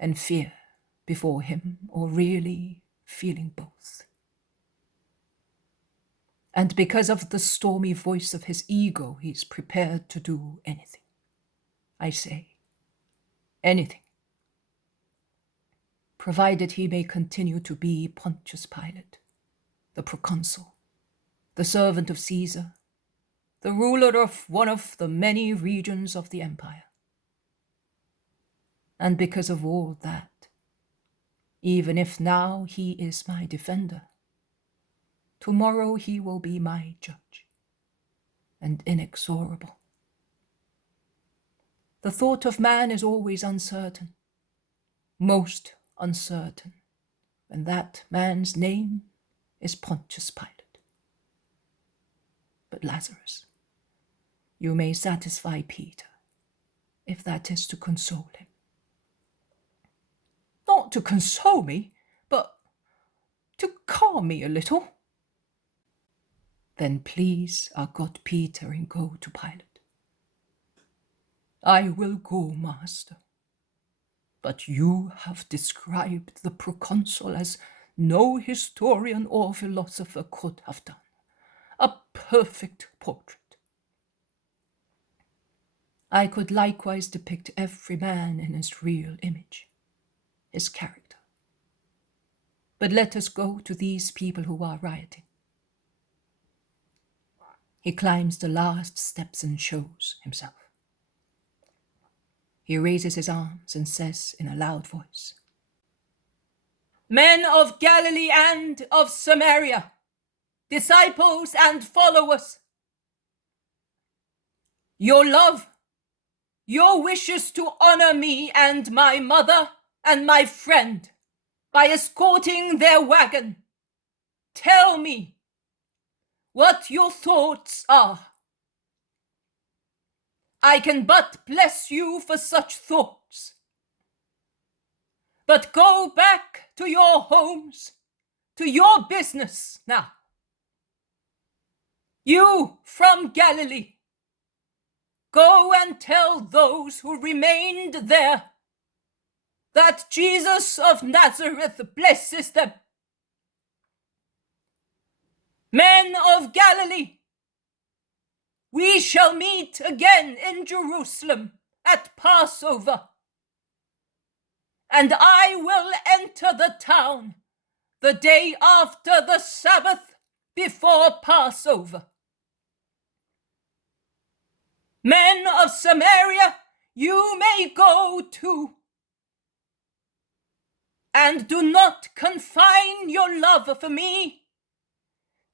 and fear before him, or really feeling both. And because of the stormy voice of his ego, he's prepared to do anything. I say, anything, provided he may continue to be Pontius Pilate, the proconsul, the servant of Caesar, the ruler of one of the many regions of the empire. And because of all that, even if now he is my defender, tomorrow he will be my judge, and inexorable. The thought of man is always uncertain, most uncertain, when that man's name is Pontius Pilate. But Lazarus, you may satisfy Peter, if that is to console him. Not to console me, but to calm me a little. Then please our God Peter and go to Pilate. I will go, master. But you have described the proconsul as no historian or philosopher could have done. A perfect portrait. I could likewise depict every man in his real image, his character. But let us go to these people who are rioting. He climbs the last steps and shows himself. He raises his arms and says in a loud voice, "Men of Galilee and of Samaria, disciples and followers, your love, your wishes to honor me and my mother and my friend by escorting their wagon, tell me what your thoughts are. I can but bless you for such thoughts. But go back to your homes, to your business now. You from Galilee, go and tell those who remained there that Jesus of Nazareth blesses them. Men of Galilee, we shall meet again in Jerusalem at Passover, and I will enter the town the day after the Sabbath before Passover. Men of Samaria, you may go too. And do not confine your love for me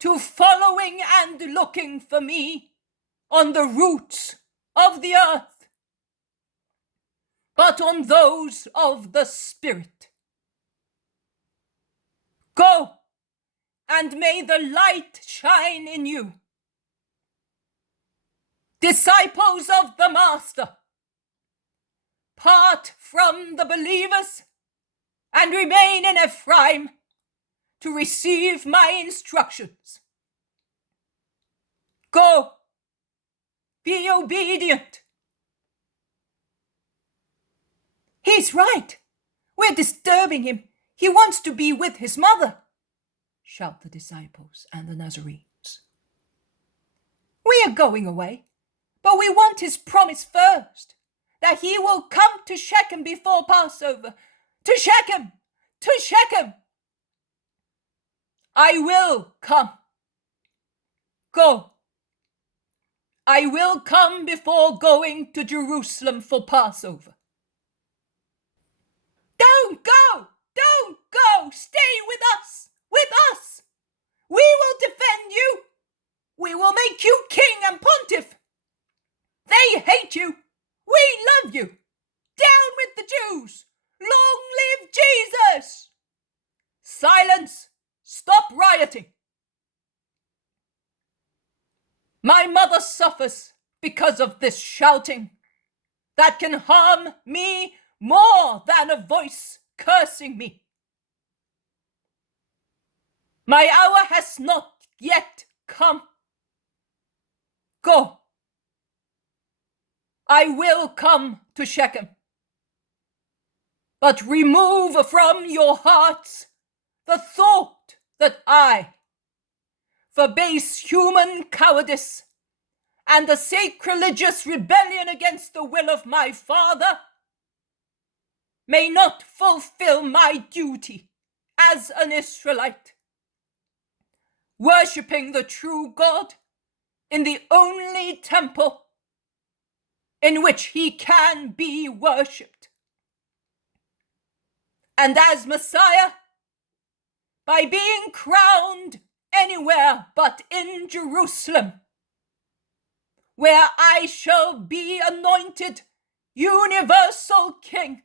to following and looking for me on the roots of the earth, but on those of the Spirit. Go, and may the light shine in you. Disciples of the Master, part from the believers and remain in Ephraim to receive my instructions. Go, be obedient." "He's right. We're disturbing him. He wants to be with his mother," shout the disciples and the Nazarenes. "We are going away, but we want his promise first, that he will come to Shechem before Passover. To Shechem! To Shechem! I will come. Go. I will come before going to Jerusalem for Passover." "Don't go! Don't go! Stay with us! With us! We will defend you! We will make you king and pontiff! They hate you! We love you! Down with the Jews! Long live Jesus!" "Silence! Stop rioting!" My mother suffers because of this shouting that can harm me more than a voice cursing me. My hour has not yet come. Go. I will come to Shechem. But remove from your hearts the thought that I, for base human cowardice and a sacrilegious rebellion against the will of my father, may not fulfill my duty as an Israelite, worshipping the true God in the only temple in which he can be worshipped. And as Messiah, by being crowned anywhere but in Jerusalem, where I shall be anointed universal king,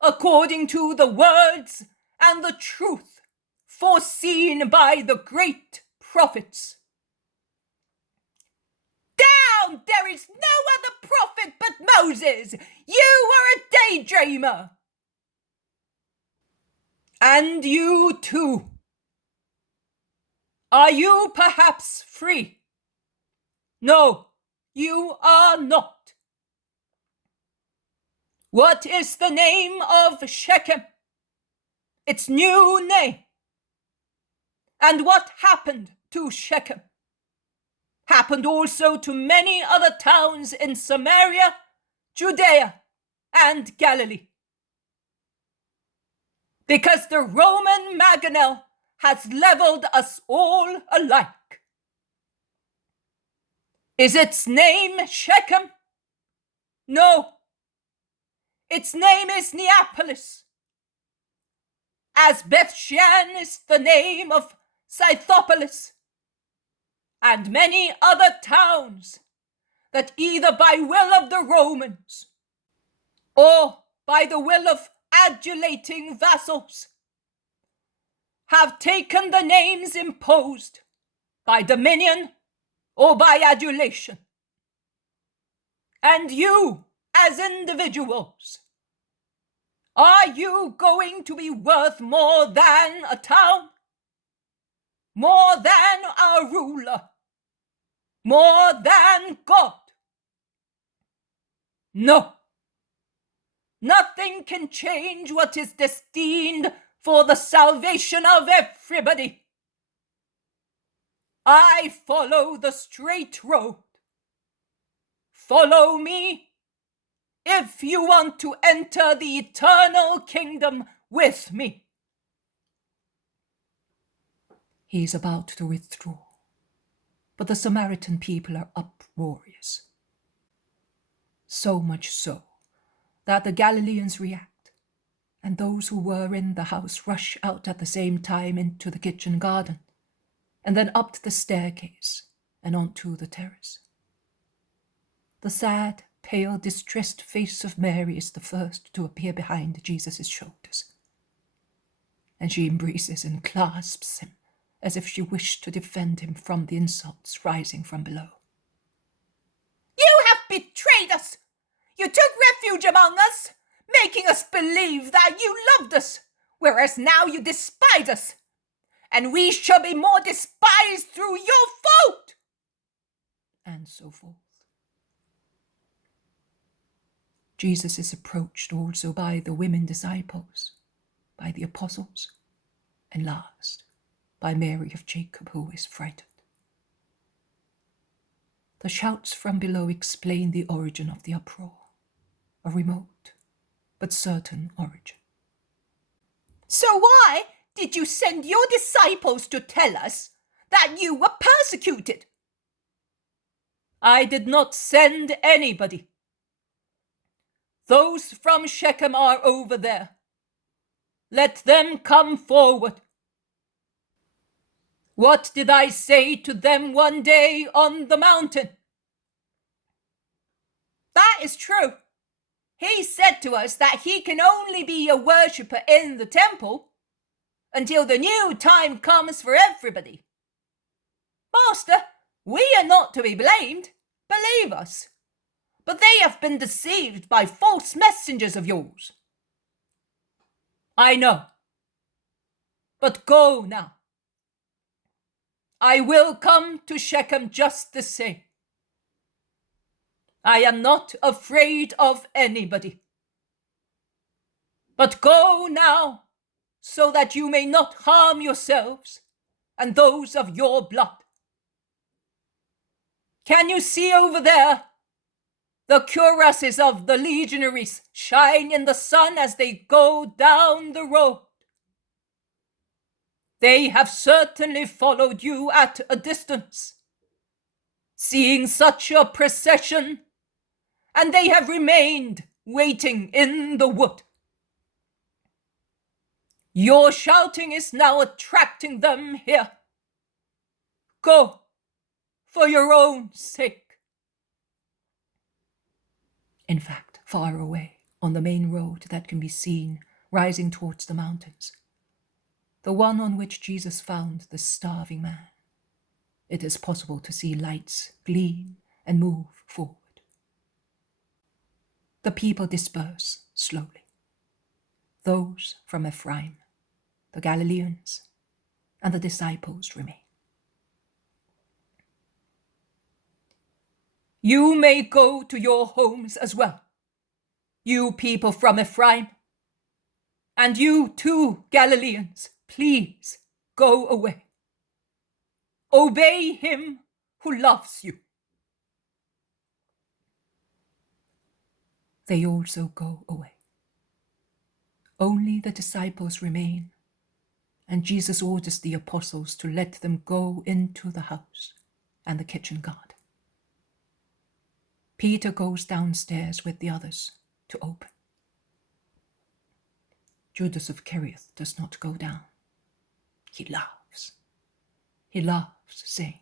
according to the words and the truth foreseen by the great prophets. Down! There is no other prophet but Moses. You are a daydreamer. And you too. Are you perhaps free? No, you are not. What is the name of Shechem? Its new name. And what happened to Shechem happened also to many other towns in Samaria, Judea, and Galilee. Because the Roman mangonel has leveled us all alike. Is its name Shechem? No. Its name is Neapolis. As Bethshan is the name of Scythopolis, and many other towns that either by will of the Romans or by the will of adulating vassals have taken the names imposed by dominion or by adulation. And you, as individuals, are you going to be worth more than a town? More than our ruler? More than God? No. Nothing can change what is destined for the salvation of everybody. I follow the straight road. Follow me if you want to enter the eternal kingdom with me. He is about to withdraw, but the Samaritan people are uproarious. So much so that the Galileans react, and those who were in the house rush out at the same time into the kitchen garden, and then up the staircase and onto the terrace. The sad, pale, distressed face of Mary is the first to appear behind Jesus' shoulders, and she embraces and clasps him as if she wished to defend him from the insults rising from below. You have betrayed us! You took refuge among us, making us believe that you loved us, whereas now you despise us, and we shall be more despised through your fault! And so forth. Jesus is approached also by the women disciples, by the apostles, and last, by Mary of Jacob, who is frightened. The shouts from below explain the origin of the uproar, a remote but certain origin. So why did you send your disciples to tell us that you were persecuted? I did not send anybody. Those from Shechem are over there. Let them come forward. What did I say to them one day on the mountain? That is true. He said to us that he can only be a worshipper in the temple until the new time comes for everybody. Master, We are not to be blamed, believe us. But they have been deceived by false messengers of yours. I know. But go now. I will come to Shechem just the same. I am not afraid of anybody. But go now, so that you may not harm yourselves and those of your blood. Can you see over there? The cuirasses of the legionaries shine in the sun as they go down the road. They have certainly followed you at a distance, seeing such a procession, and they have remained waiting in the wood. Your shouting is now attracting them here. Go, for your own sake. In fact, far away, on the main road that can be seen rising towards the mountains, the one on which Jesus found the starving man, it is possible to see lights gleam and move forward. The people disperse slowly. Those from Ephraim, the Galileans, and the disciples remain. You may go to your homes as well, you people from Ephraim. And you too, Galileans, please go away. Obey him who loves you. They also go away. Only the disciples remain, and Jesus orders the apostles to let them go into the house and the kitchen garden. Peter goes downstairs with the others to open. Judas of Kerioth does not go down. He laughs. He laughs, saying,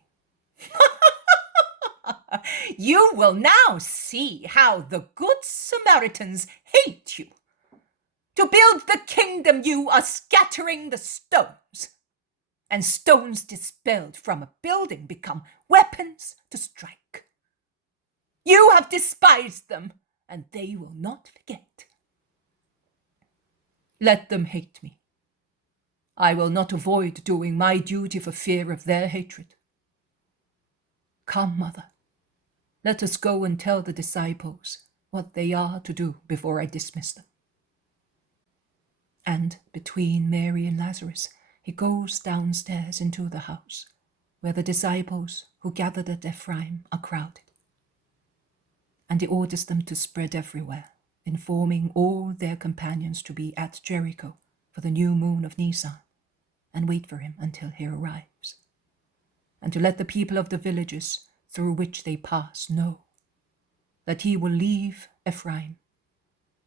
You will now see how the good Samaritans hate you. To build the kingdom, you are scattering the stones. And stones dispelled from a building become weapons to strike. You have despised them, and they will not forget. Let them hate me. I will not avoid doing my duty for fear of their hatred. Come, Mother, let us go and tell the disciples what they are to do before I dismiss them. And between Mary and Lazarus, he goes downstairs into the house, where the disciples who gathered at Ephraim are crowded. And he orders them to spread everywhere, informing all their companions to be at Jericho for the new moon of Nisan, and wait for him until he arrives, and to let the people of the villages through which they pass know that he will leave Ephraim,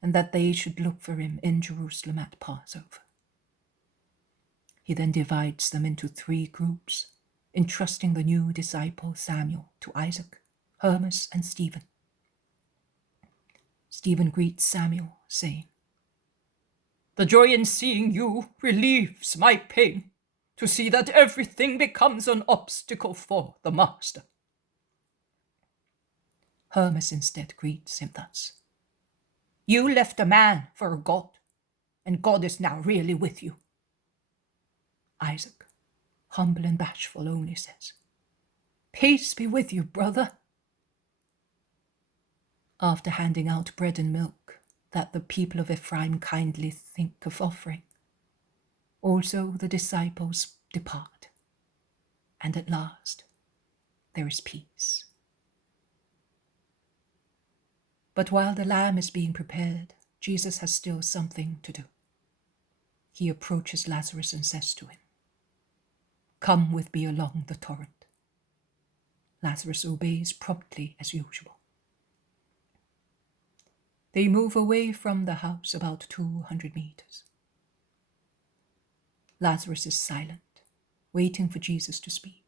and that they should look for him in Jerusalem at Passover. He then divides them into 3 groups, entrusting the new disciple Samuel to Isaac, Hermas, and Stephen. Stephen greets Samuel, saying, The joy in seeing you relieves my pain, to see that everything becomes an obstacle for the master. Hermas instead greets him thus, You left a man for a God, and God is now really with you. Isaac, humble and bashful, only says, Peace be with you, brother. After handing out bread and milk that the people of Ephraim kindly think of offering, also the disciples depart, and at last there is peace. But while the lamb is being prepared, Jesus has still something to do. He approaches Lazarus and says to him, Come with me along the torrent. Lazarus obeys promptly as usual. They move away from the house about 200 meters. Lazarus is silent, waiting for Jesus to speak.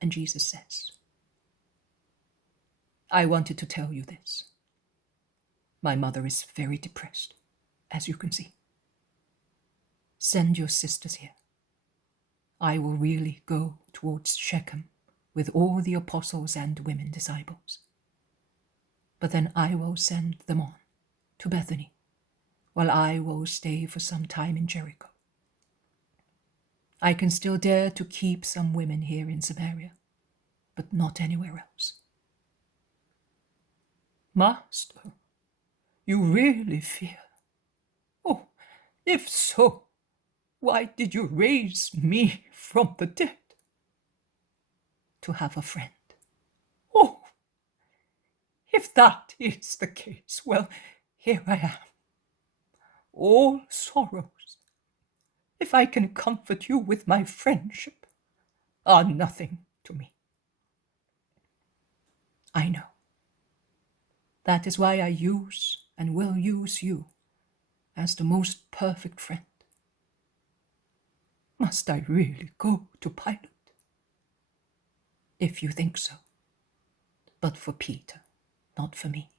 And Jesus says, I wanted to tell you this. My mother is very depressed, as you can see. Send your sisters here. I will really go towards Shechem with all the apostles and women disciples. But then I will send them on to Bethany, while I will stay for some time in Jericho. I can still dare to keep some women here in Samaria, but not anywhere else. Master, you really fear? Oh, if so, why did you raise me from the dead? To have a friend. Oh, if that is the case, well, here I am. All sorrows, if I can comfort you with my friendship, are nothing to me. I know. That is why I use and will use you as the most perfect friend. Must I really go to Pilate? If you think so. But for Peter, not for me.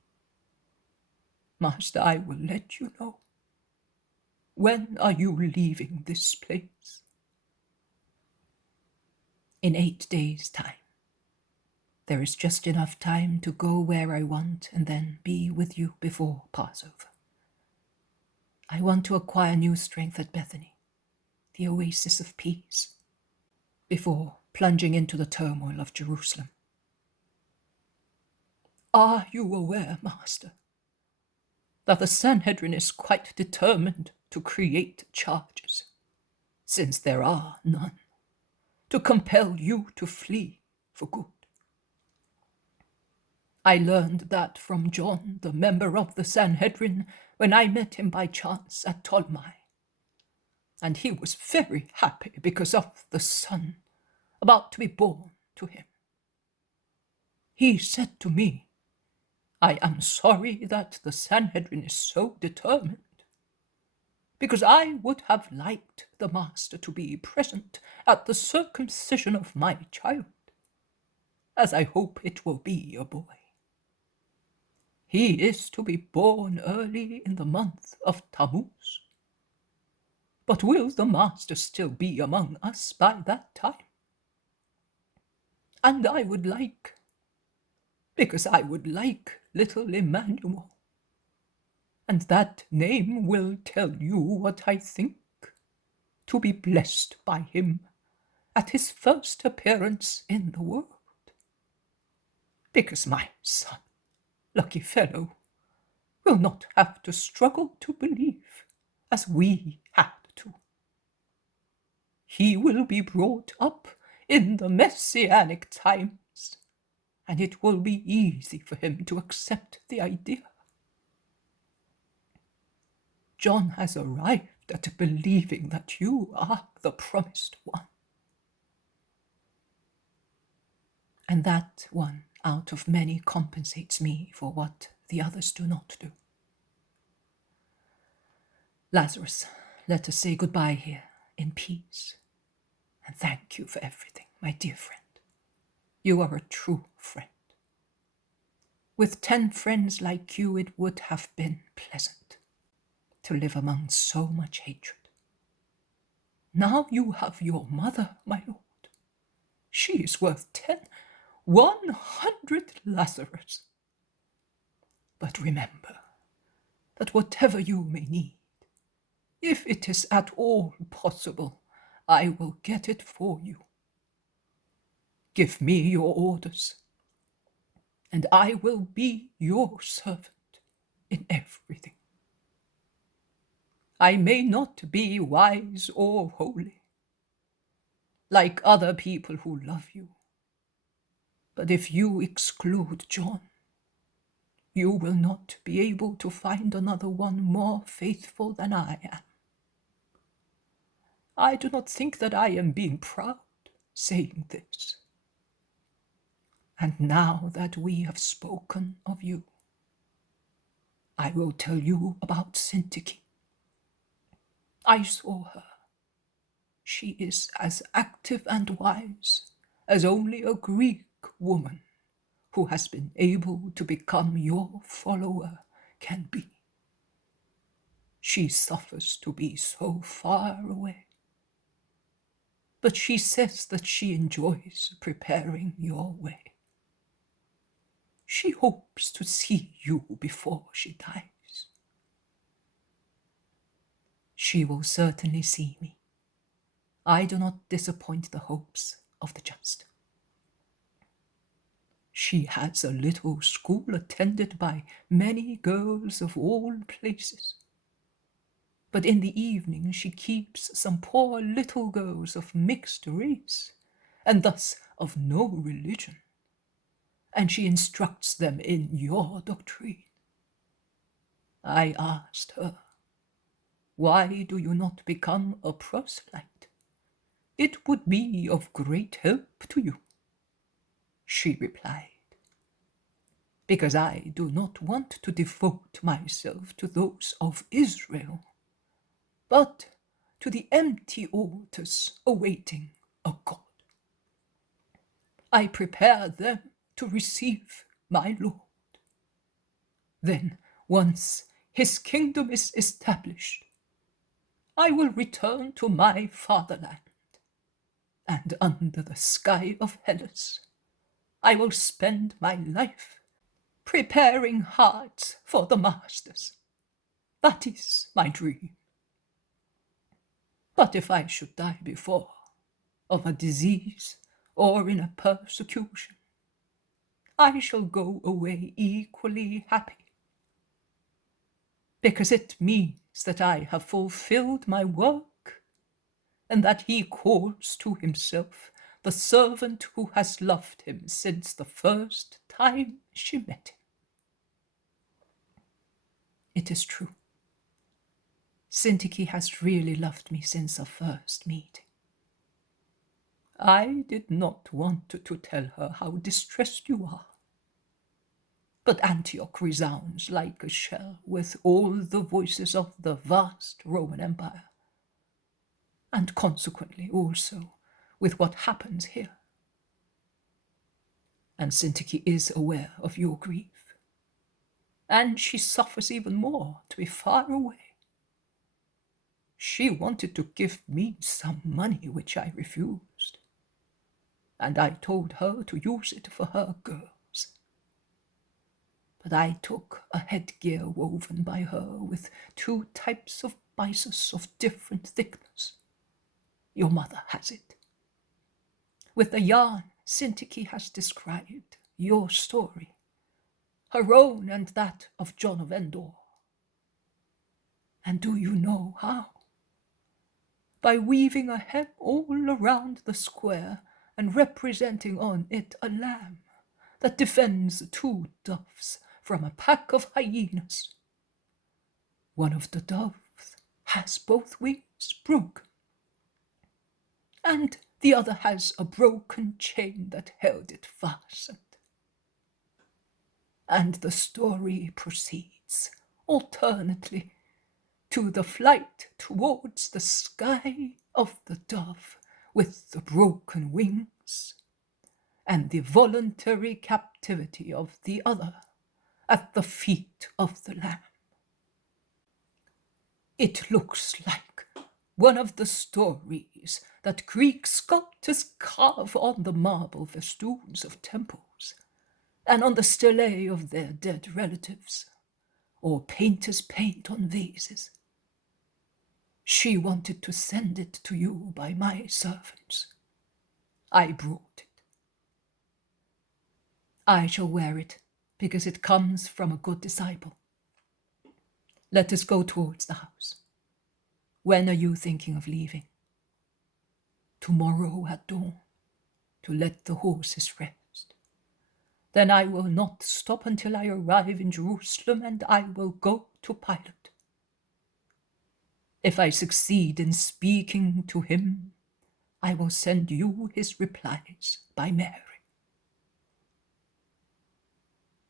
Master, I will let you know. When are you leaving this place? In 8 days' time. There is just enough time to go where I want and then be with you before Passover. I want to acquire new strength at Bethany, the oasis of peace, before plunging into the turmoil of Jerusalem. Are you aware, Master, that the Sanhedrin is quite determined to create charges, since there are none, to compel you to flee for good? I learned that from John, the member of the Sanhedrin, when I met him by chance at Ptolemy, and he was very happy because of the son about to be born to him. He said to me, I am sorry that the Sanhedrin is so determined, because I would have liked the master to be present at the circumcision of my child, as I hope it will be a boy. He is to be born early in the month of Tammuz. But will the master still be among us by that time? And I would like, because I would like little Emmanuel, and that name will tell you what I think, to be blessed by him at his first appearance in the world. Because my son, lucky fellow, will not have to struggle to believe as we had to. He will be brought up in the Messianic times, and it will be easy for him to accept the idea. John has arrived at believing that you are the promised one. And that one out of many compensates me for what the others do not do. Lazarus, let us say goodbye here in peace. And thank you for everything, my dear friend. You are a true friend. With 10 friends like you, it would have been pleasant to live among so much hatred. Now you have your mother, my lord. She is worth 100 Lazarus. But remember that whatever you may need, if it is at all possible, I will get it for you. Give me your orders, and I will be your servant in everything. I may not be wise or holy, like other people who love you, but if you exclude John, you will not be able to find another one more faithful than I am. I do not think that I am being proud saying this. And now that we have spoken of you, I will tell you about Syntyche. I saw her. She is as active and wise as only a Greek woman who has been able to become your follower can be. She suffers to be so far away. but she says that she enjoys preparing your way. She hopes to see you before she dies. She will certainly see me. I do not disappoint the hopes of the just. She has a little school attended by many girls of all places. But in the evening she keeps some poor little girls of mixed race, and thus of no religion, and she instructs them in your doctrine. I asked her, "Why do you not become a proselyte? It would be of great help to you." She replied, "Because I do not want to devote myself to those of Israel, but to the empty altars awaiting a God. I prepare them to receive my Lord. Then, once his kingdom is established, I will return to my fatherland, and under the sky of Hellas, I will spend my life preparing hearts for the masters. That is my dream. But if I should die before, of a disease or in a persecution, I shall go away equally happy, because it means that I have fulfilled my work, and that he calls to himself the servant who has loved him since the first time she met him. It is true. Syntyche has really loved me since our first meeting. I did not want to tell her how distressed you are. But Antioch resounds like a shell with all the voices of the vast Roman Empire, and consequently also with what happens here. And Syntyche is aware of your grief, and she suffers even more to be far away. She wanted to give me some money, which I refused, and I told her to use it for her girls. But I took a headgear woven by her with 2 types of byssus of different thickness. Your mother has it. With the yarn Syntyche has described your story, her own and that of John of Endor. And do you know how? By weaving a hem all around the square and representing on it a lamb that defends 2 doves from a pack of hyenas. One of the doves has both wings broken, and the other has a broken chain that held it fastened. And the story proceeds alternately to the flight towards the sky of the dove with the broken wings, and the voluntary captivity of the other at the feet of the Lamb. It looks like one of the stories that Greek sculptors carve on the marble festoons of temples, and on the stelae of their dead relatives, or painters paint on vases. She wanted to send it to you by my servants. I brought it. I shall wear it, because it comes from a good disciple. Let us go towards the house. When are you thinking of leaving? Tomorrow at dawn, to let the horses rest. Then I will not stop until I arrive in Jerusalem, and I will go to Pilate. If I succeed in speaking to him, I will send you his replies by Mary.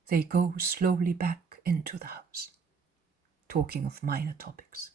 They go slowly back into the house, talking of minor topics.